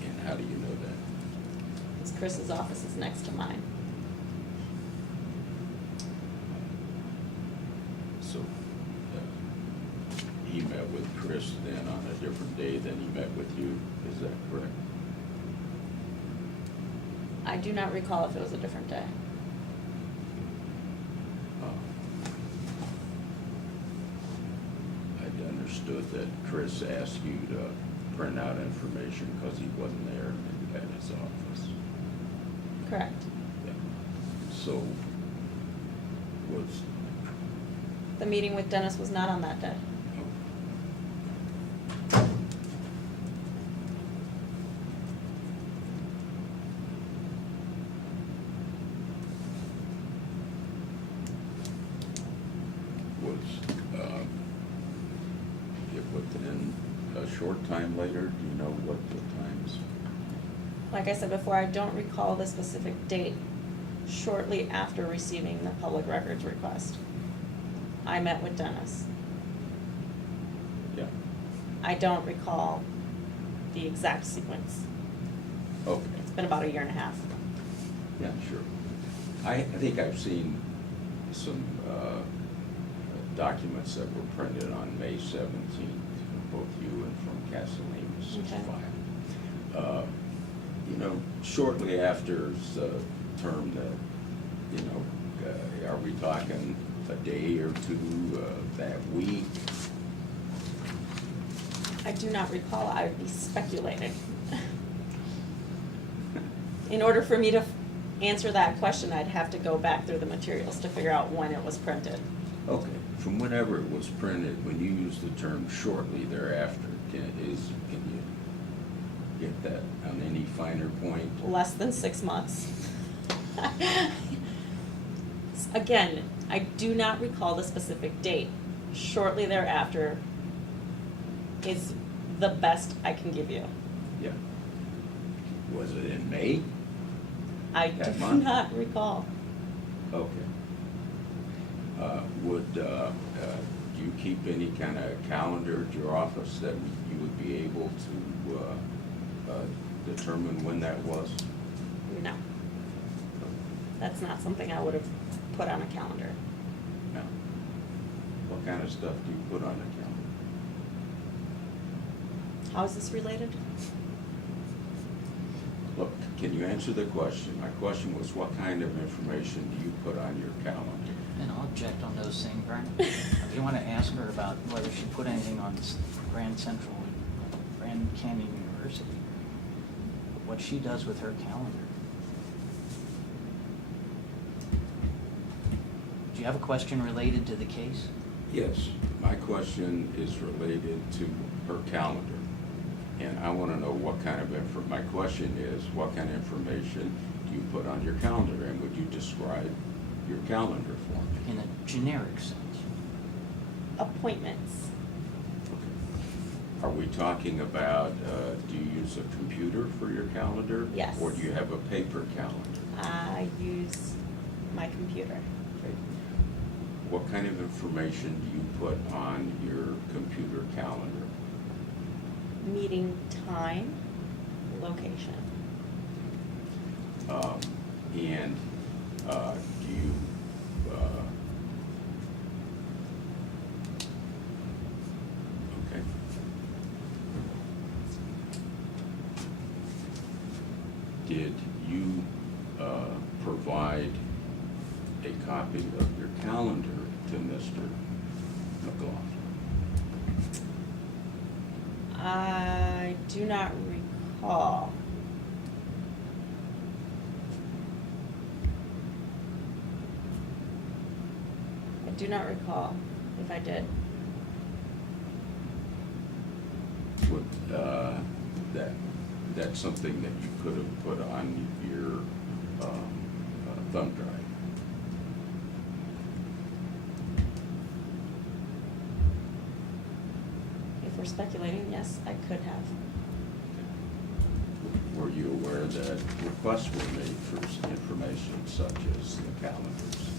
And how do you know that? Because Chris's office is next to mine. So, he met with Chris then on a different day than he met with you, is that correct? I do not recall if it was a different day. I'd understood that Chris asked you to print out information because he wasn't there at his office. Correct. Yeah. So, was, The meeting with Dennis was not on that day. it within a short time later, do you know what the times? Like I said before, I don't recall the specific date. Shortly after receiving the public records request, I met with Dennis. Yeah, I don't recall the exact sequence. okay, It's been about a year and a half. yeah, sure. I think I've seen some documents that were printed on May 17th from both you and from Castellanos' Okay. file. You know, shortly after the term that, you know, are we talking a day or two, that week? I do not recall. I would be speculating. In order for me to answer that question, I'd have to go back through the materials to figure out when it was printed. Okay, from whenever it was printed, when you use the term shortly thereafter, can you get that on any finer point? Less than 6 months. Again, I do not recall the specific date. Shortly thereafter is the best I can give you. Yeah. Was it in May? I That do month? not recall. Okay. Do you keep any kind of calendar at your office that you would be able to determine when that was? No. That's not something I would have put on a calendar. No. What kind of stuff do you put on the calendar? How is this related? Look, can you answer the question? My question was, what kind of information do you put on your calendar? And I'll object on those things, Brian. If you want to ask her about whether she put anything on Grand Canyon University, what she does with her calendar. Do you have a question related to the case? Yes, my question is related to her calendar. And I want to know what kind of my question is, what kind of information do you put on your calendar? And would you describe your calendar for me? In a generic sense. Appointments. Are we talking about, do you use a computer for your calendar? Yes. Or do you have a paper calendar? I use my computer. Okay. What kind of information do you put on your computer calendar? Meeting time, location. And do you, okay. Did you provide a copy of your calendar to Mr. McLaughlin? I do not recall. I do not recall if I did. Would, that's something that you could have put on your thumb drive? we're speculating, yes, I could have. Were you aware that requests were made for information such as the calendars?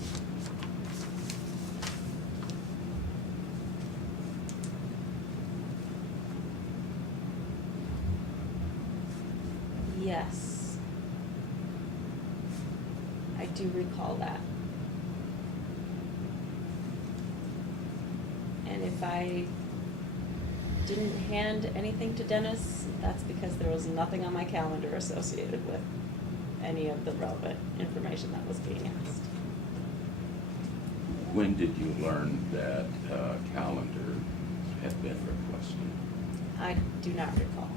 Yes. I do recall that. And if I didn't hand anything to Dennis, that's because there was nothing on my calendar associated with any of the relevant information that was being asked. When did you learn that calendar had been requested? I do not recall.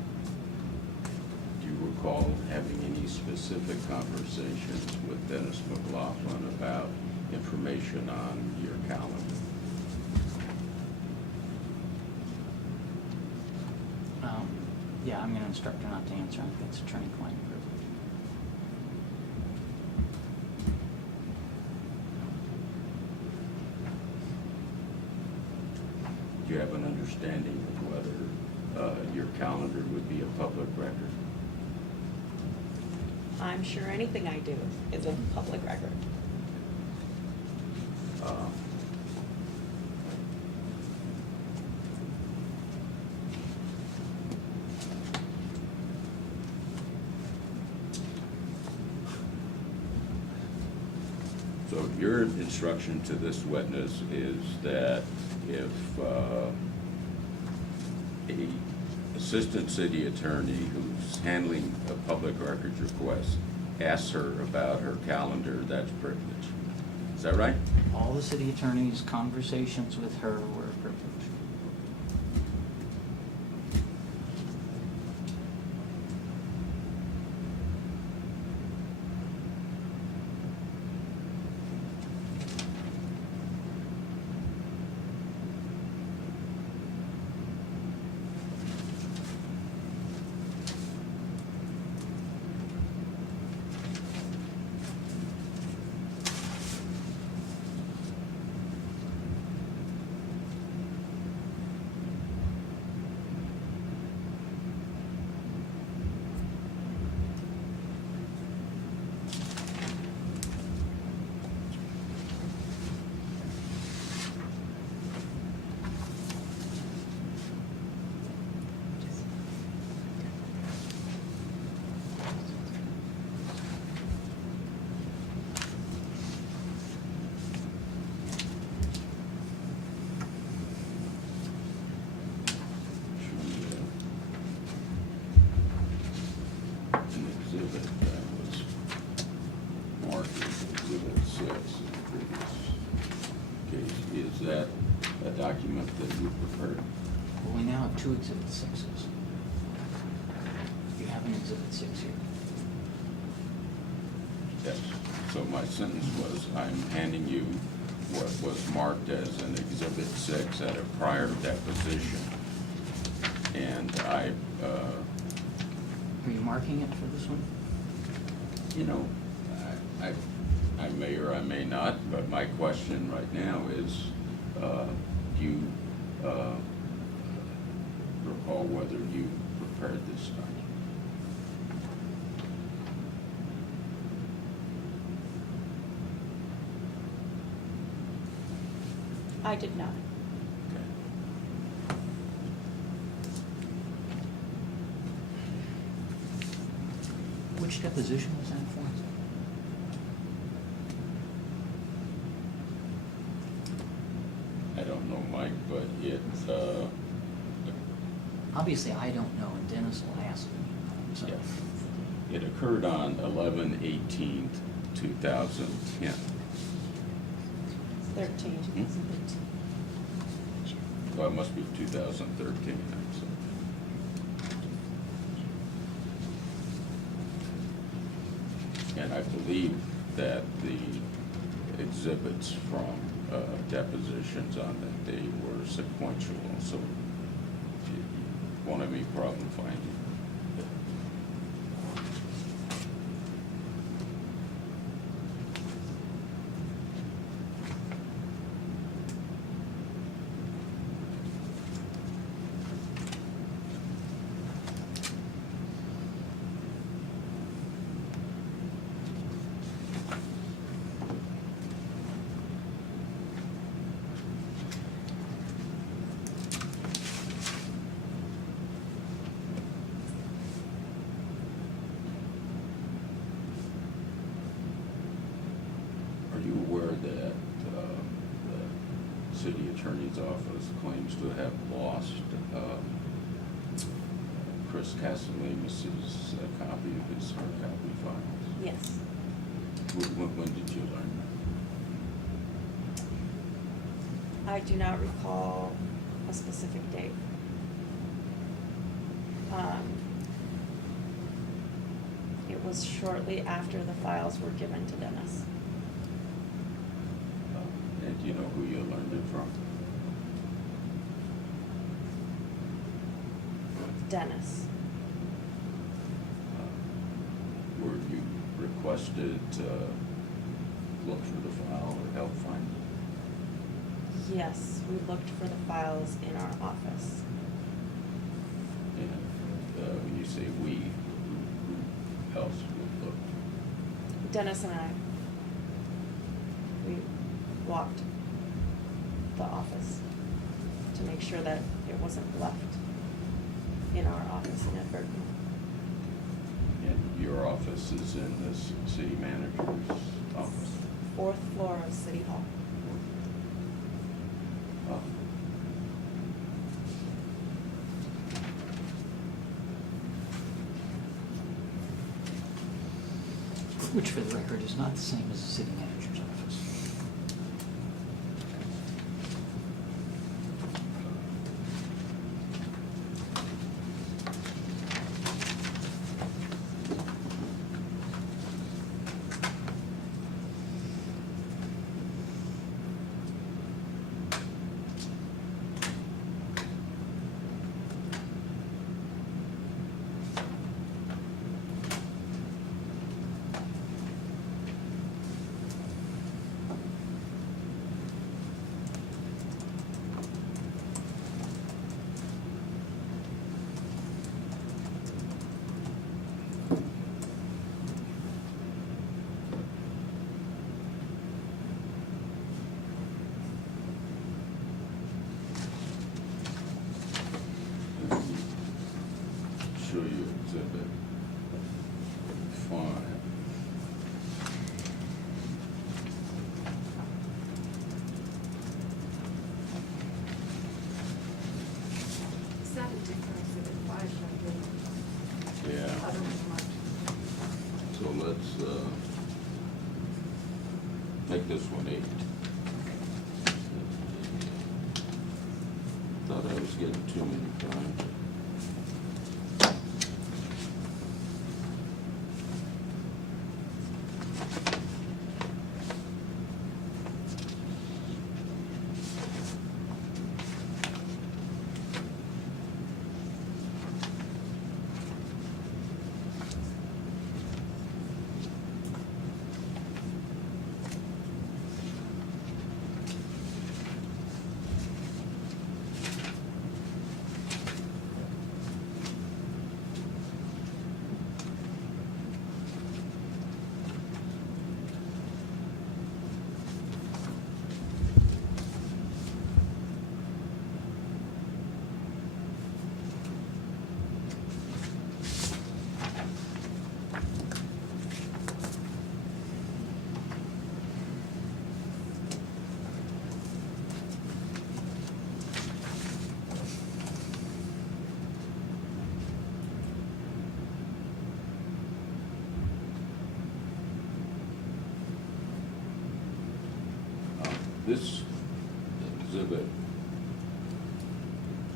Do you recall having any specific conversations with Dennis McLaughlin about information on your calendar? Yeah, I'm gonna instruct her not to answer, I think it's attorney-client privilege. Do you have an understanding of whether your calendar would be a public record? I'm sure anything I do is a public record. So your instruction to this witness is that if a assistant city attorney who's handling a public records request asks her about her calendar, that's privilege. Is that right? All the city attorney's conversations with her were privileged. An exhibit that was marked as Exhibit 6 in the previous case. Is that a document that you prepared? Well, we now have 2 Exhibit 6s. You have an Exhibit 6 here. Yes. So my sentence was, I'm handing you what was marked as an Exhibit 6 at a prior deposition. And Are you marking it for this one? you know, I may or I may not, but my question right now is, do you recall whether you prepared this document? I did not. Okay. Which deposition was that for? I don't know, Mike, but Obviously, I don't know, and Dennis will ask me. So. yeah. It occurred on 11/18/2010. 13. Well, it must be 2013, actually. And I believe that the exhibits from depositions on that day were sequential, so you won't have any problem finding it. city attorney's office claims to have lost Chris Castellanos's copy of his hard copy files. Yes. When did you learn I do not recall a specific date. It was shortly after the files were given to Dennis. that? And do you know who you learned it from? Dennis. Were you requested to look for the file or help find it? Yes, we looked for the files in our office. And when you say we, who else would look? Dennis and I, we walked the office to make sure that it wasn't left in our office inadvertently. And your office is in the city manager's office? 4th floor of City Hall. Oh. Which for the record is not the same as the city manager's office. Show you exhibit 5. Is that a different exhibit 5 from the Yeah. other one? So let's make this one 8. Thought I was getting too many times. This exhibit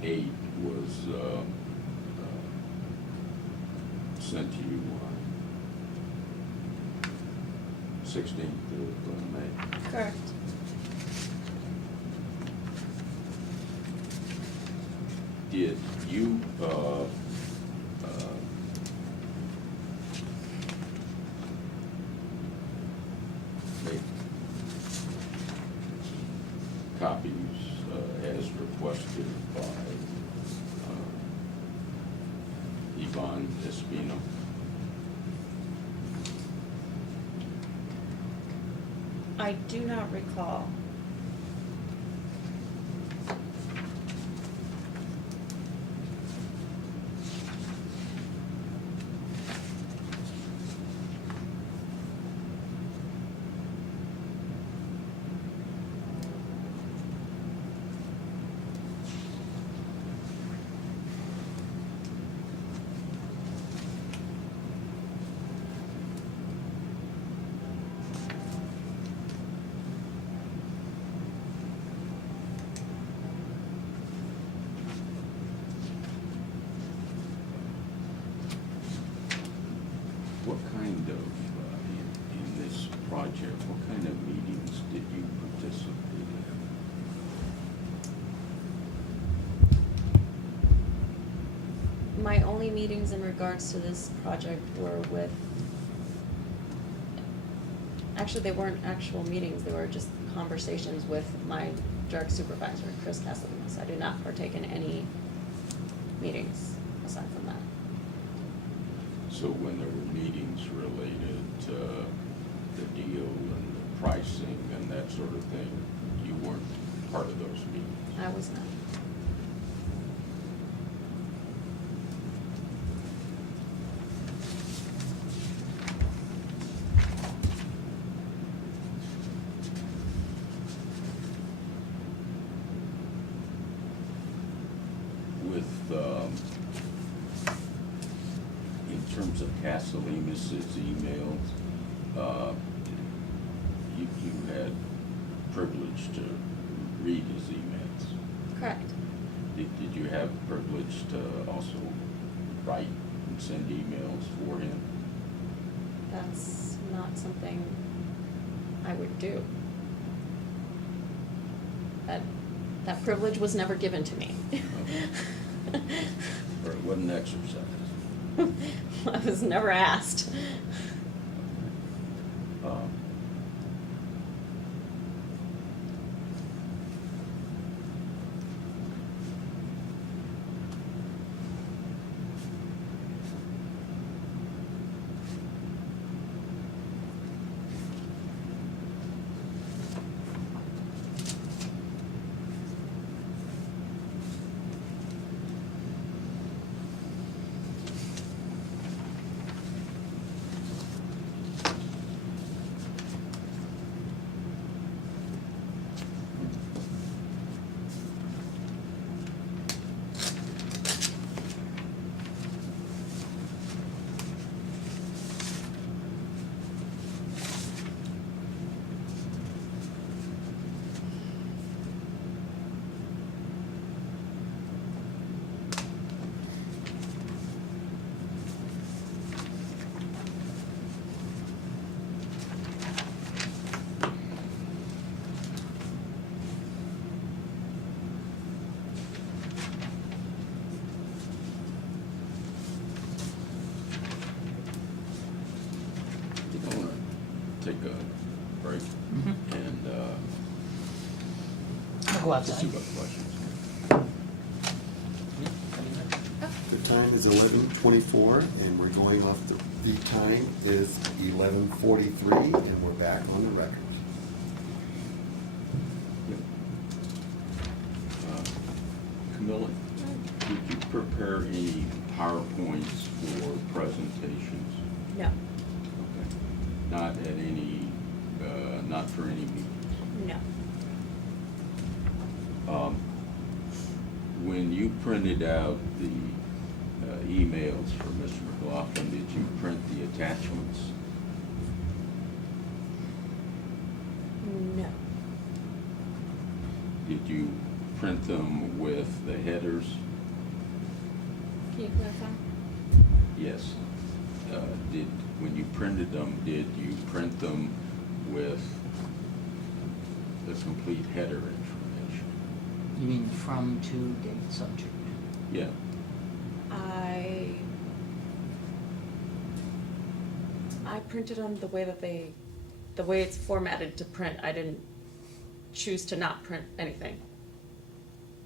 8 was sent to you on 16th of May. Correct. Did you make copies as requested by Yvonne Espino? I do not recall. My only meetings in regards to this project were with, actually, they weren't actual meetings, they were just conversations with my direct supervisor, Chris Castellanos. I do not partake in any meetings aside from that. So when there were meetings related to the deal and the pricing and that sort of thing, you weren't part of those meetings? I was not. With, in terms of Castellanos's emails, you had privilege to read his emails. Correct. Did you have privilege to also write and send emails for him? That's not something I would do. That privilege was never given to me. Or it wasn't exercised? I was never asked. Um, I want to take a break and I'll go outside. see what questions. The time is 11:24, and we're going off the time is 11:43, and we're back on the record. Camila, did you prepare any PowerPoints for presentations? No. Okay. Not at any, not for any meetings? No. When you printed out the emails for Mr. McLaughlin, did you print the attachments? No. Did you print them with the headers? Can you clarify? Yes. When you printed them, did you print them with the complete header information? You mean from to date subject? Yeah. I printed them the way that the way it's formatted to print. I didn't choose to not print anything.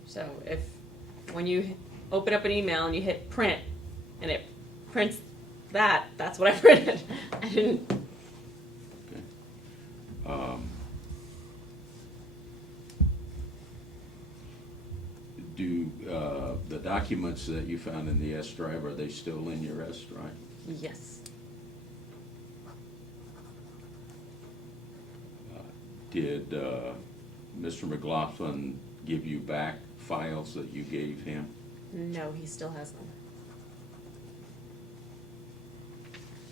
So when you open up an email and you hit print and it prints that's what I printed. I didn't. Okay. Do the documents that you found in the S drive, are they still in your S drive? Yes. Did Mr. McLaughlin give you back files that you gave him? No, he still has them.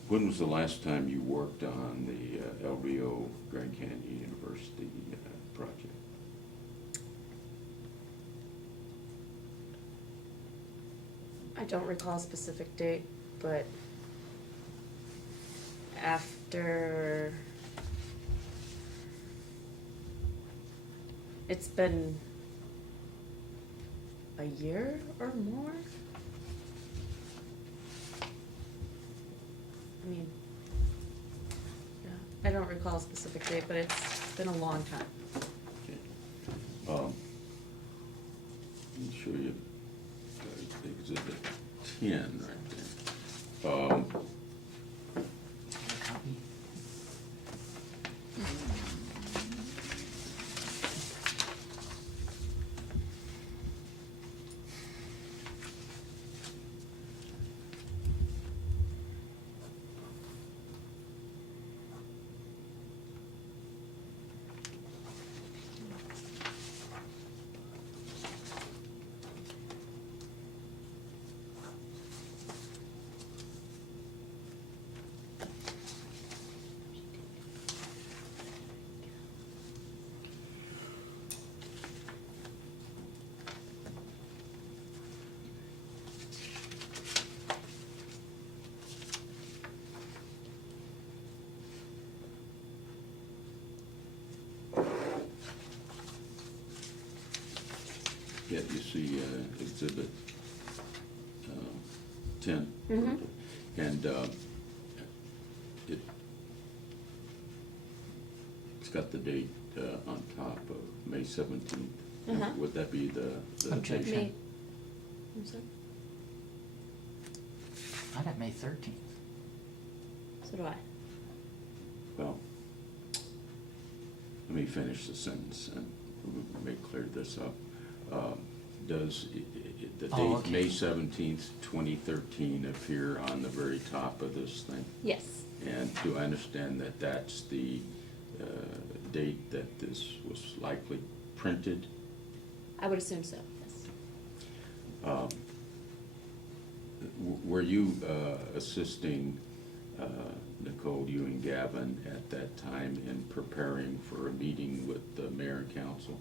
When was the last time you worked on the LBO Grand Canyon University project? I don't recall a specific date, but after it's been a year or more. I mean, yeah, I don't recall a specific date, but it's been a long time. Okay. Let me show you exhibit 10 right there. Copy. Yeah, you see exhibit 10. Mhm. And it's got the date on top of May 17th. Uh-huh. Would that be the Objection. date? May, I'm sorry, I got May 13th. so do I. Well, let me finish the sentence and we may clear this up. Does the Oh, date, okay. May 17th, 2013, appear on the very top of this thing? Yes. And do I understand that that's the date that this was likely printed? I would assume so, yes. Were you assisting Nicole, you and Gavin at that time in preparing for a meeting with the mayor and council?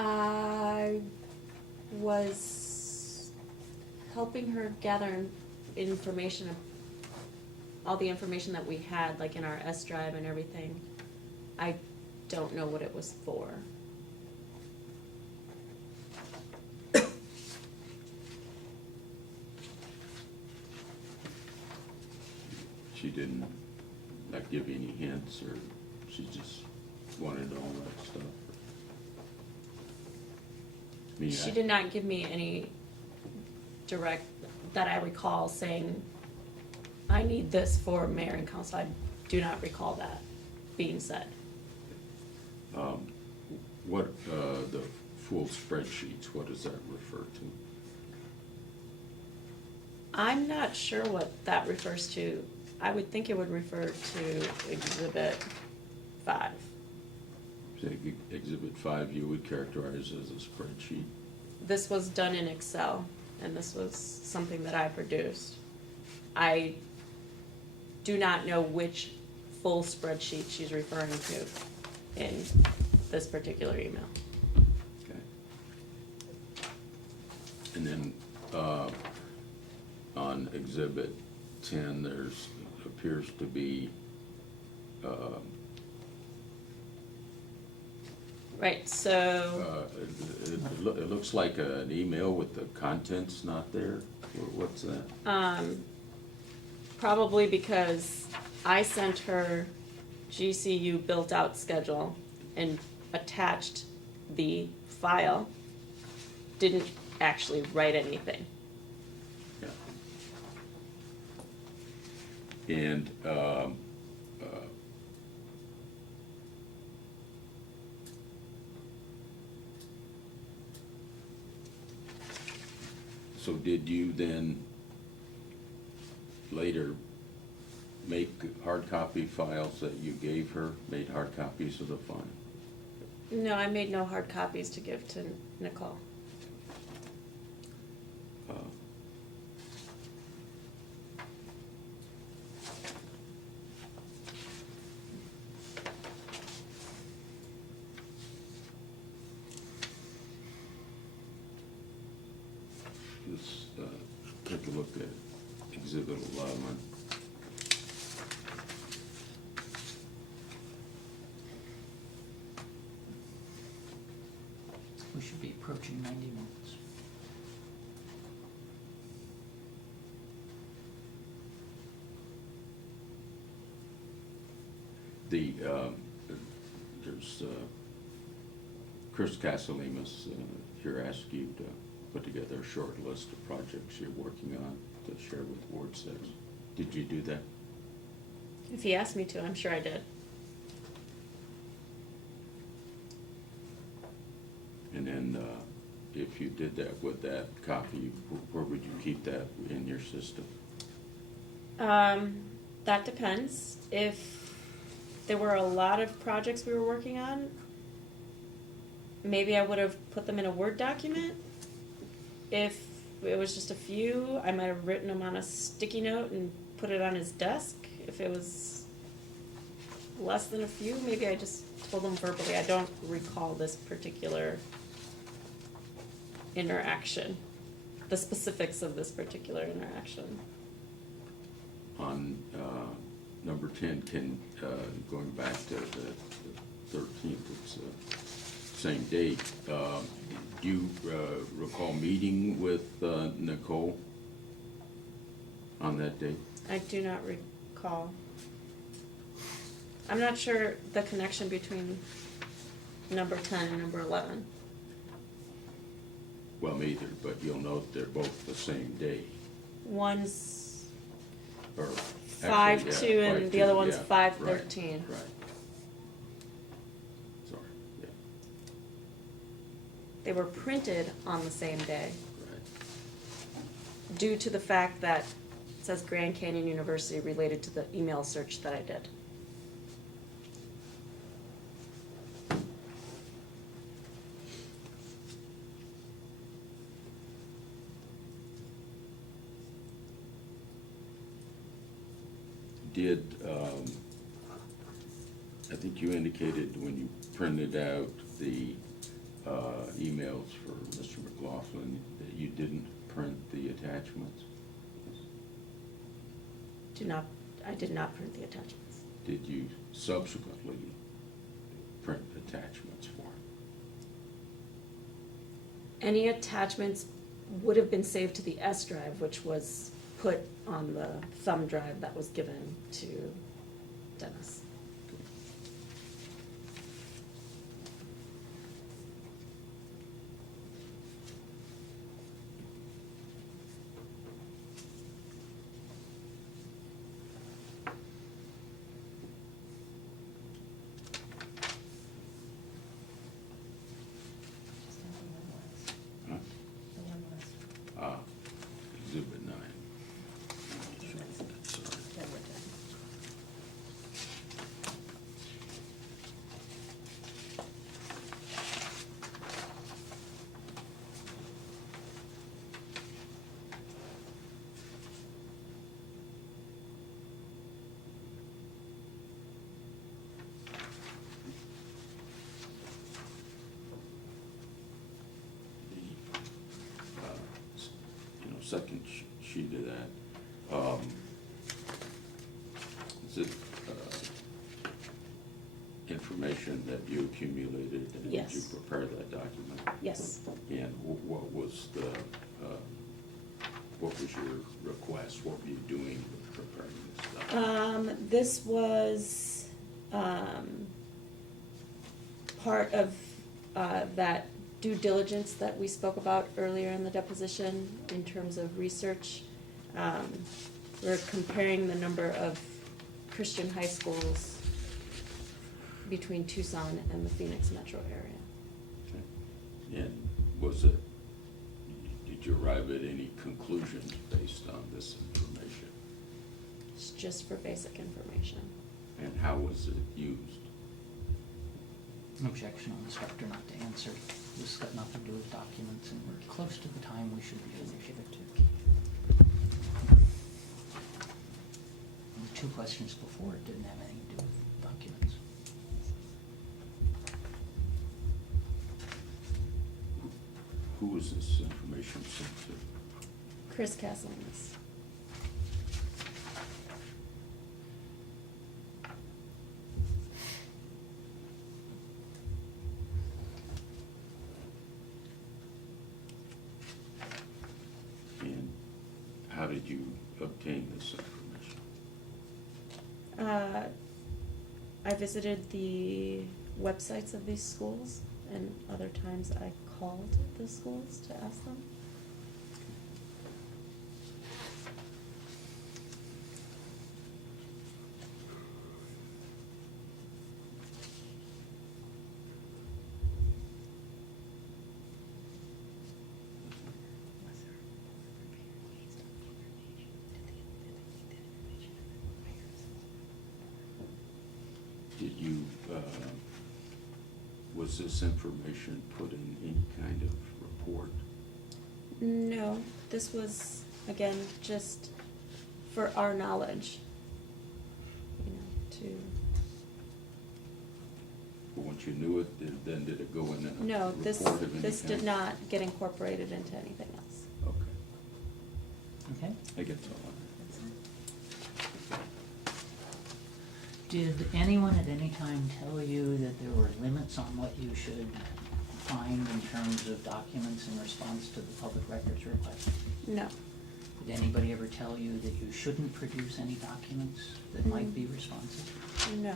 I was helping her gather information, all the information that we had, like in our S drive and everything. I don't know what it was for. She didn't, like, give you any hints, or she just wanted all that stuff? I mean, She did not give me any direct, that I recall saying, I need this for mayor and council. I do not recall that being said. What, the full spreadsheets, what does that refer to? I'm not sure what that refers to. I would think it would refer to Exhibit 5. Say, Exhibit 5 you would characterize as a spreadsheet? This was done in Excel, and this was something that I produced. I do not know which full spreadsheet she's referring to in this particular email. Okay. And then, on Exhibit 10, there's, appears to be, Right, so, it looks like an email with the contents not there. What's that? probably because I sent her GCU built-out schedule and attached the file, didn't actually write anything. Yeah. And, so did you then later make hard copy files that you gave her, made hard copies of the file? No, I made no hard copies to give to Nicole. Let's take a look at Exhibit 11. We should be approaching 90 minutes. there's, Chris Casalemas here asked you to put together a short list of projects you're working on to share with Ward 6. Did you do that? If he asked me to, I'm sure I did. And then, if you did that, would that copy, where would you keep that in your system? That depends. If there were a lot of projects we were working on, maybe I would have put them in a Word document. If it was just a few, I might have written them on a sticky note and put it on his desk. If it was less than a few, maybe I just told him verbally. I don't recall this particular interaction, the specifics of this particular interaction. On number 10, going back to the 13th, it's same date. Do you recall meeting with Nicole on that date? I do not recall. I'm not sure the connection between number 10 and number 11. Well, neither, but you'll note they're both the same day. One's Or 5-2 and the other one's 5-13. Right. Sorry, yeah, They were printed on the same day right. due to the fact that it says Grand Canyon University related to the email search that I did. Did, I think you indicated when you printed out the emails for Mr. McLaughlin that you didn't print the attachments? I did not print the attachments. Did you subsequently print attachments for him? Any attachments would have been saved to the S drive, which was put on the thumb drive that was given to Dennis. Huh? Exhibit 9. Sorry. Second sheet of that. Is it information that you accumulated and did you Yes. prepare that document? Yes. And what was the, what was your request? What were you doing with preparing this document? This was part of that due diligence that we spoke about earlier in the deposition in terms of research. We're comparing the number of Christian high schools between Tucson and the Phoenix metro area. Okay. And was it, did you arrive at any conclusions based on this information? It's just for basic information. And how was it used? Objection on the instructor not to answer. This has got nothing to do with documents, and we're close to the time we should be finished. And the 2 questions before it didn't have anything to do with documents. Who was this information sent to? Chris Casalemas. And how did you obtain this information? I visited the websites of these schools, and other times I called the schools to ask them. Did you, was this information put in any kind of report? No, this was, again, just for our knowledge, you know, to, But once you knew it, then did it go in a no, report this, of any this did kind? not get incorporated into anything else. Okay, Okay. I get all that. Did anyone at any time tell you that there were limits on what you should find in terms of documents in response to the public records request? No, Did anybody ever tell you that you shouldn't produce any documents that might be responsive? no,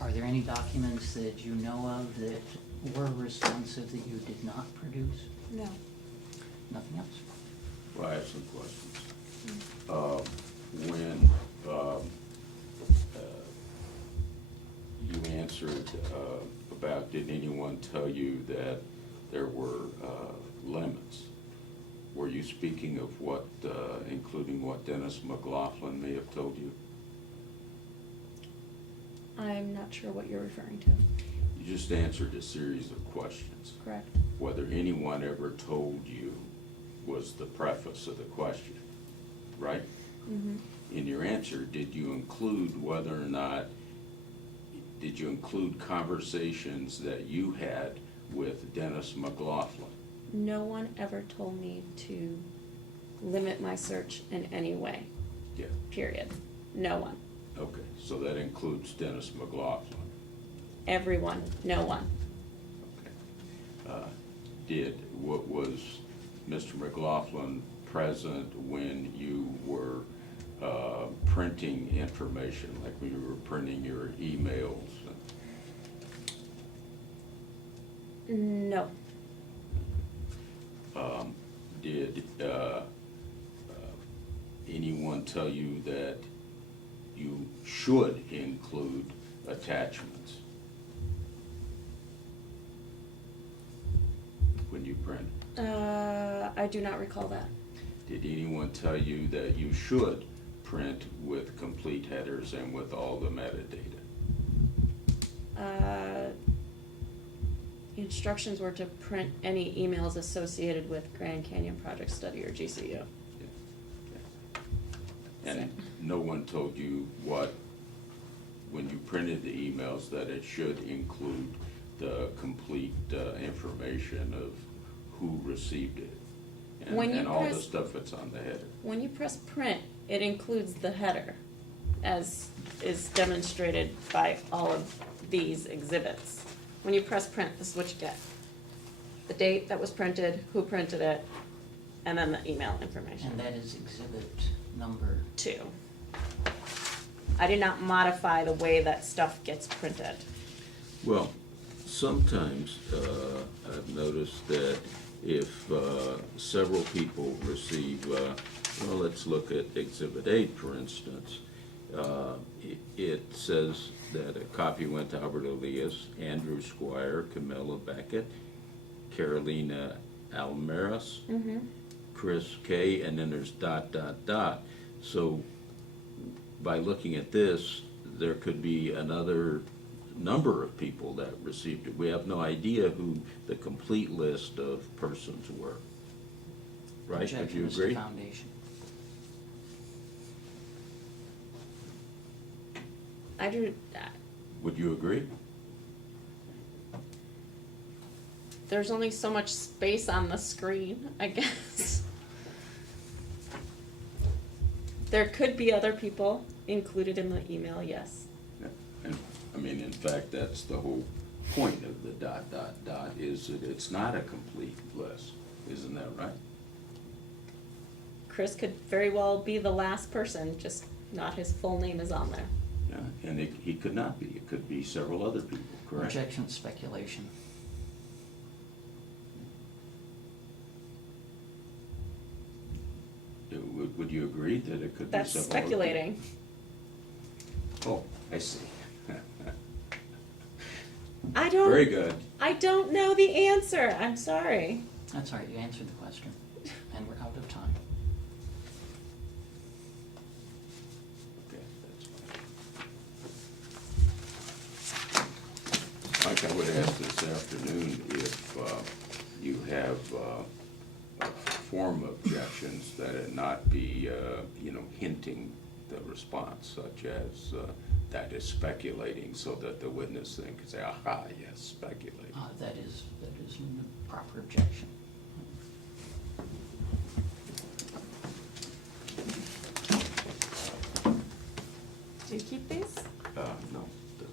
Are there any documents that you know of that were responsive that you did not produce? no. Nothing else? Well, I have some questions. When you answered about, did anyone tell you that there were limits? Were you speaking of what, including what Dennis McLaughlin may have told you? I'm not sure what you're referring to. You just answered a series of questions. Correct. Whether anyone ever told you was the preface of the question, right? Mm-hmm. In your answer, did you include whether or not, did you include conversations that you had with Dennis McLaughlin? No one ever told me to limit my search in any way, Yeah, period. No one. okay, so that includes Dennis McLaughlin. Everyone, no one. Okay. Was Mr. McLaughlin present when you were printing information, like when you were printing your emails? No. Did anyone tell you that you should include attachments when you print? I do not recall that. Did anyone tell you that you should print with complete headers and with all the metadata? The instructions were to print any emails associated with Grand Canyon Project Study or GCU. Yeah. And no one told you what, when you printed the emails, that it should include the complete information of who received it When you and all the press- stuff that's on the header? When you press print, it includes the header, as is demonstrated by all of these exhibits. When you press print, this is what you get. The date that was printed, who printed it, and then the email information. And that is exhibit number 2. I did not modify the way that stuff gets printed. Well, sometimes I've noticed that if several people receive, well, let's look at Exhibit 8, for instance. It says that a copy went to Albert Elias, Andrew Squire, Camila Bekat, Carolina Almaris, Chris K., and then there's ... So by looking at this, there could be another number of people that received it. We have no idea who the complete list of persons were. Right? Would Objection, you Mr. agree? Foundation. I drew, Would you agree? there's only so much space on the screen, I guess. There could be other people included in the email, yes. Yeah. And, I mean, in fact, that's the whole point of the ... is that it's not a complete list. Isn't that right? Chris could very well be the last person, just not his full name is on there. Yeah. And he could not be. It could be several other people, correct? Objection is speculation. Would you agree that it could be That's several other people? speculating. Oh, I see. I don't. Very good. I don't know the answer. I'm sorry. That's all right, you answered the question, and we're out of time. Okay, that's fine. Mike, I would ask this afternoon if you have form objections that it not be, hinting the response, such as that is speculating, so that the witness then can say, aha, yes, speculating. That is a proper objection. Do you keep these? No.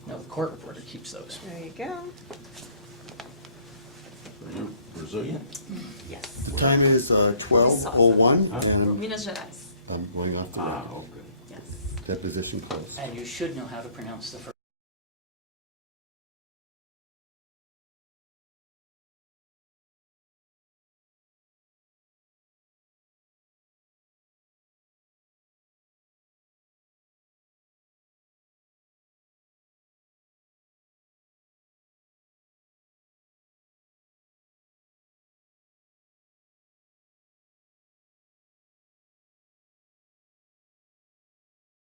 No, the court reporter keeps those. There you go. Are you Brazilian? Yes. The time is 12:01, and Minas Gerais. I'm going off the Ah, record. okay. Yes. Deposition closed. And you should know how to pronounce the first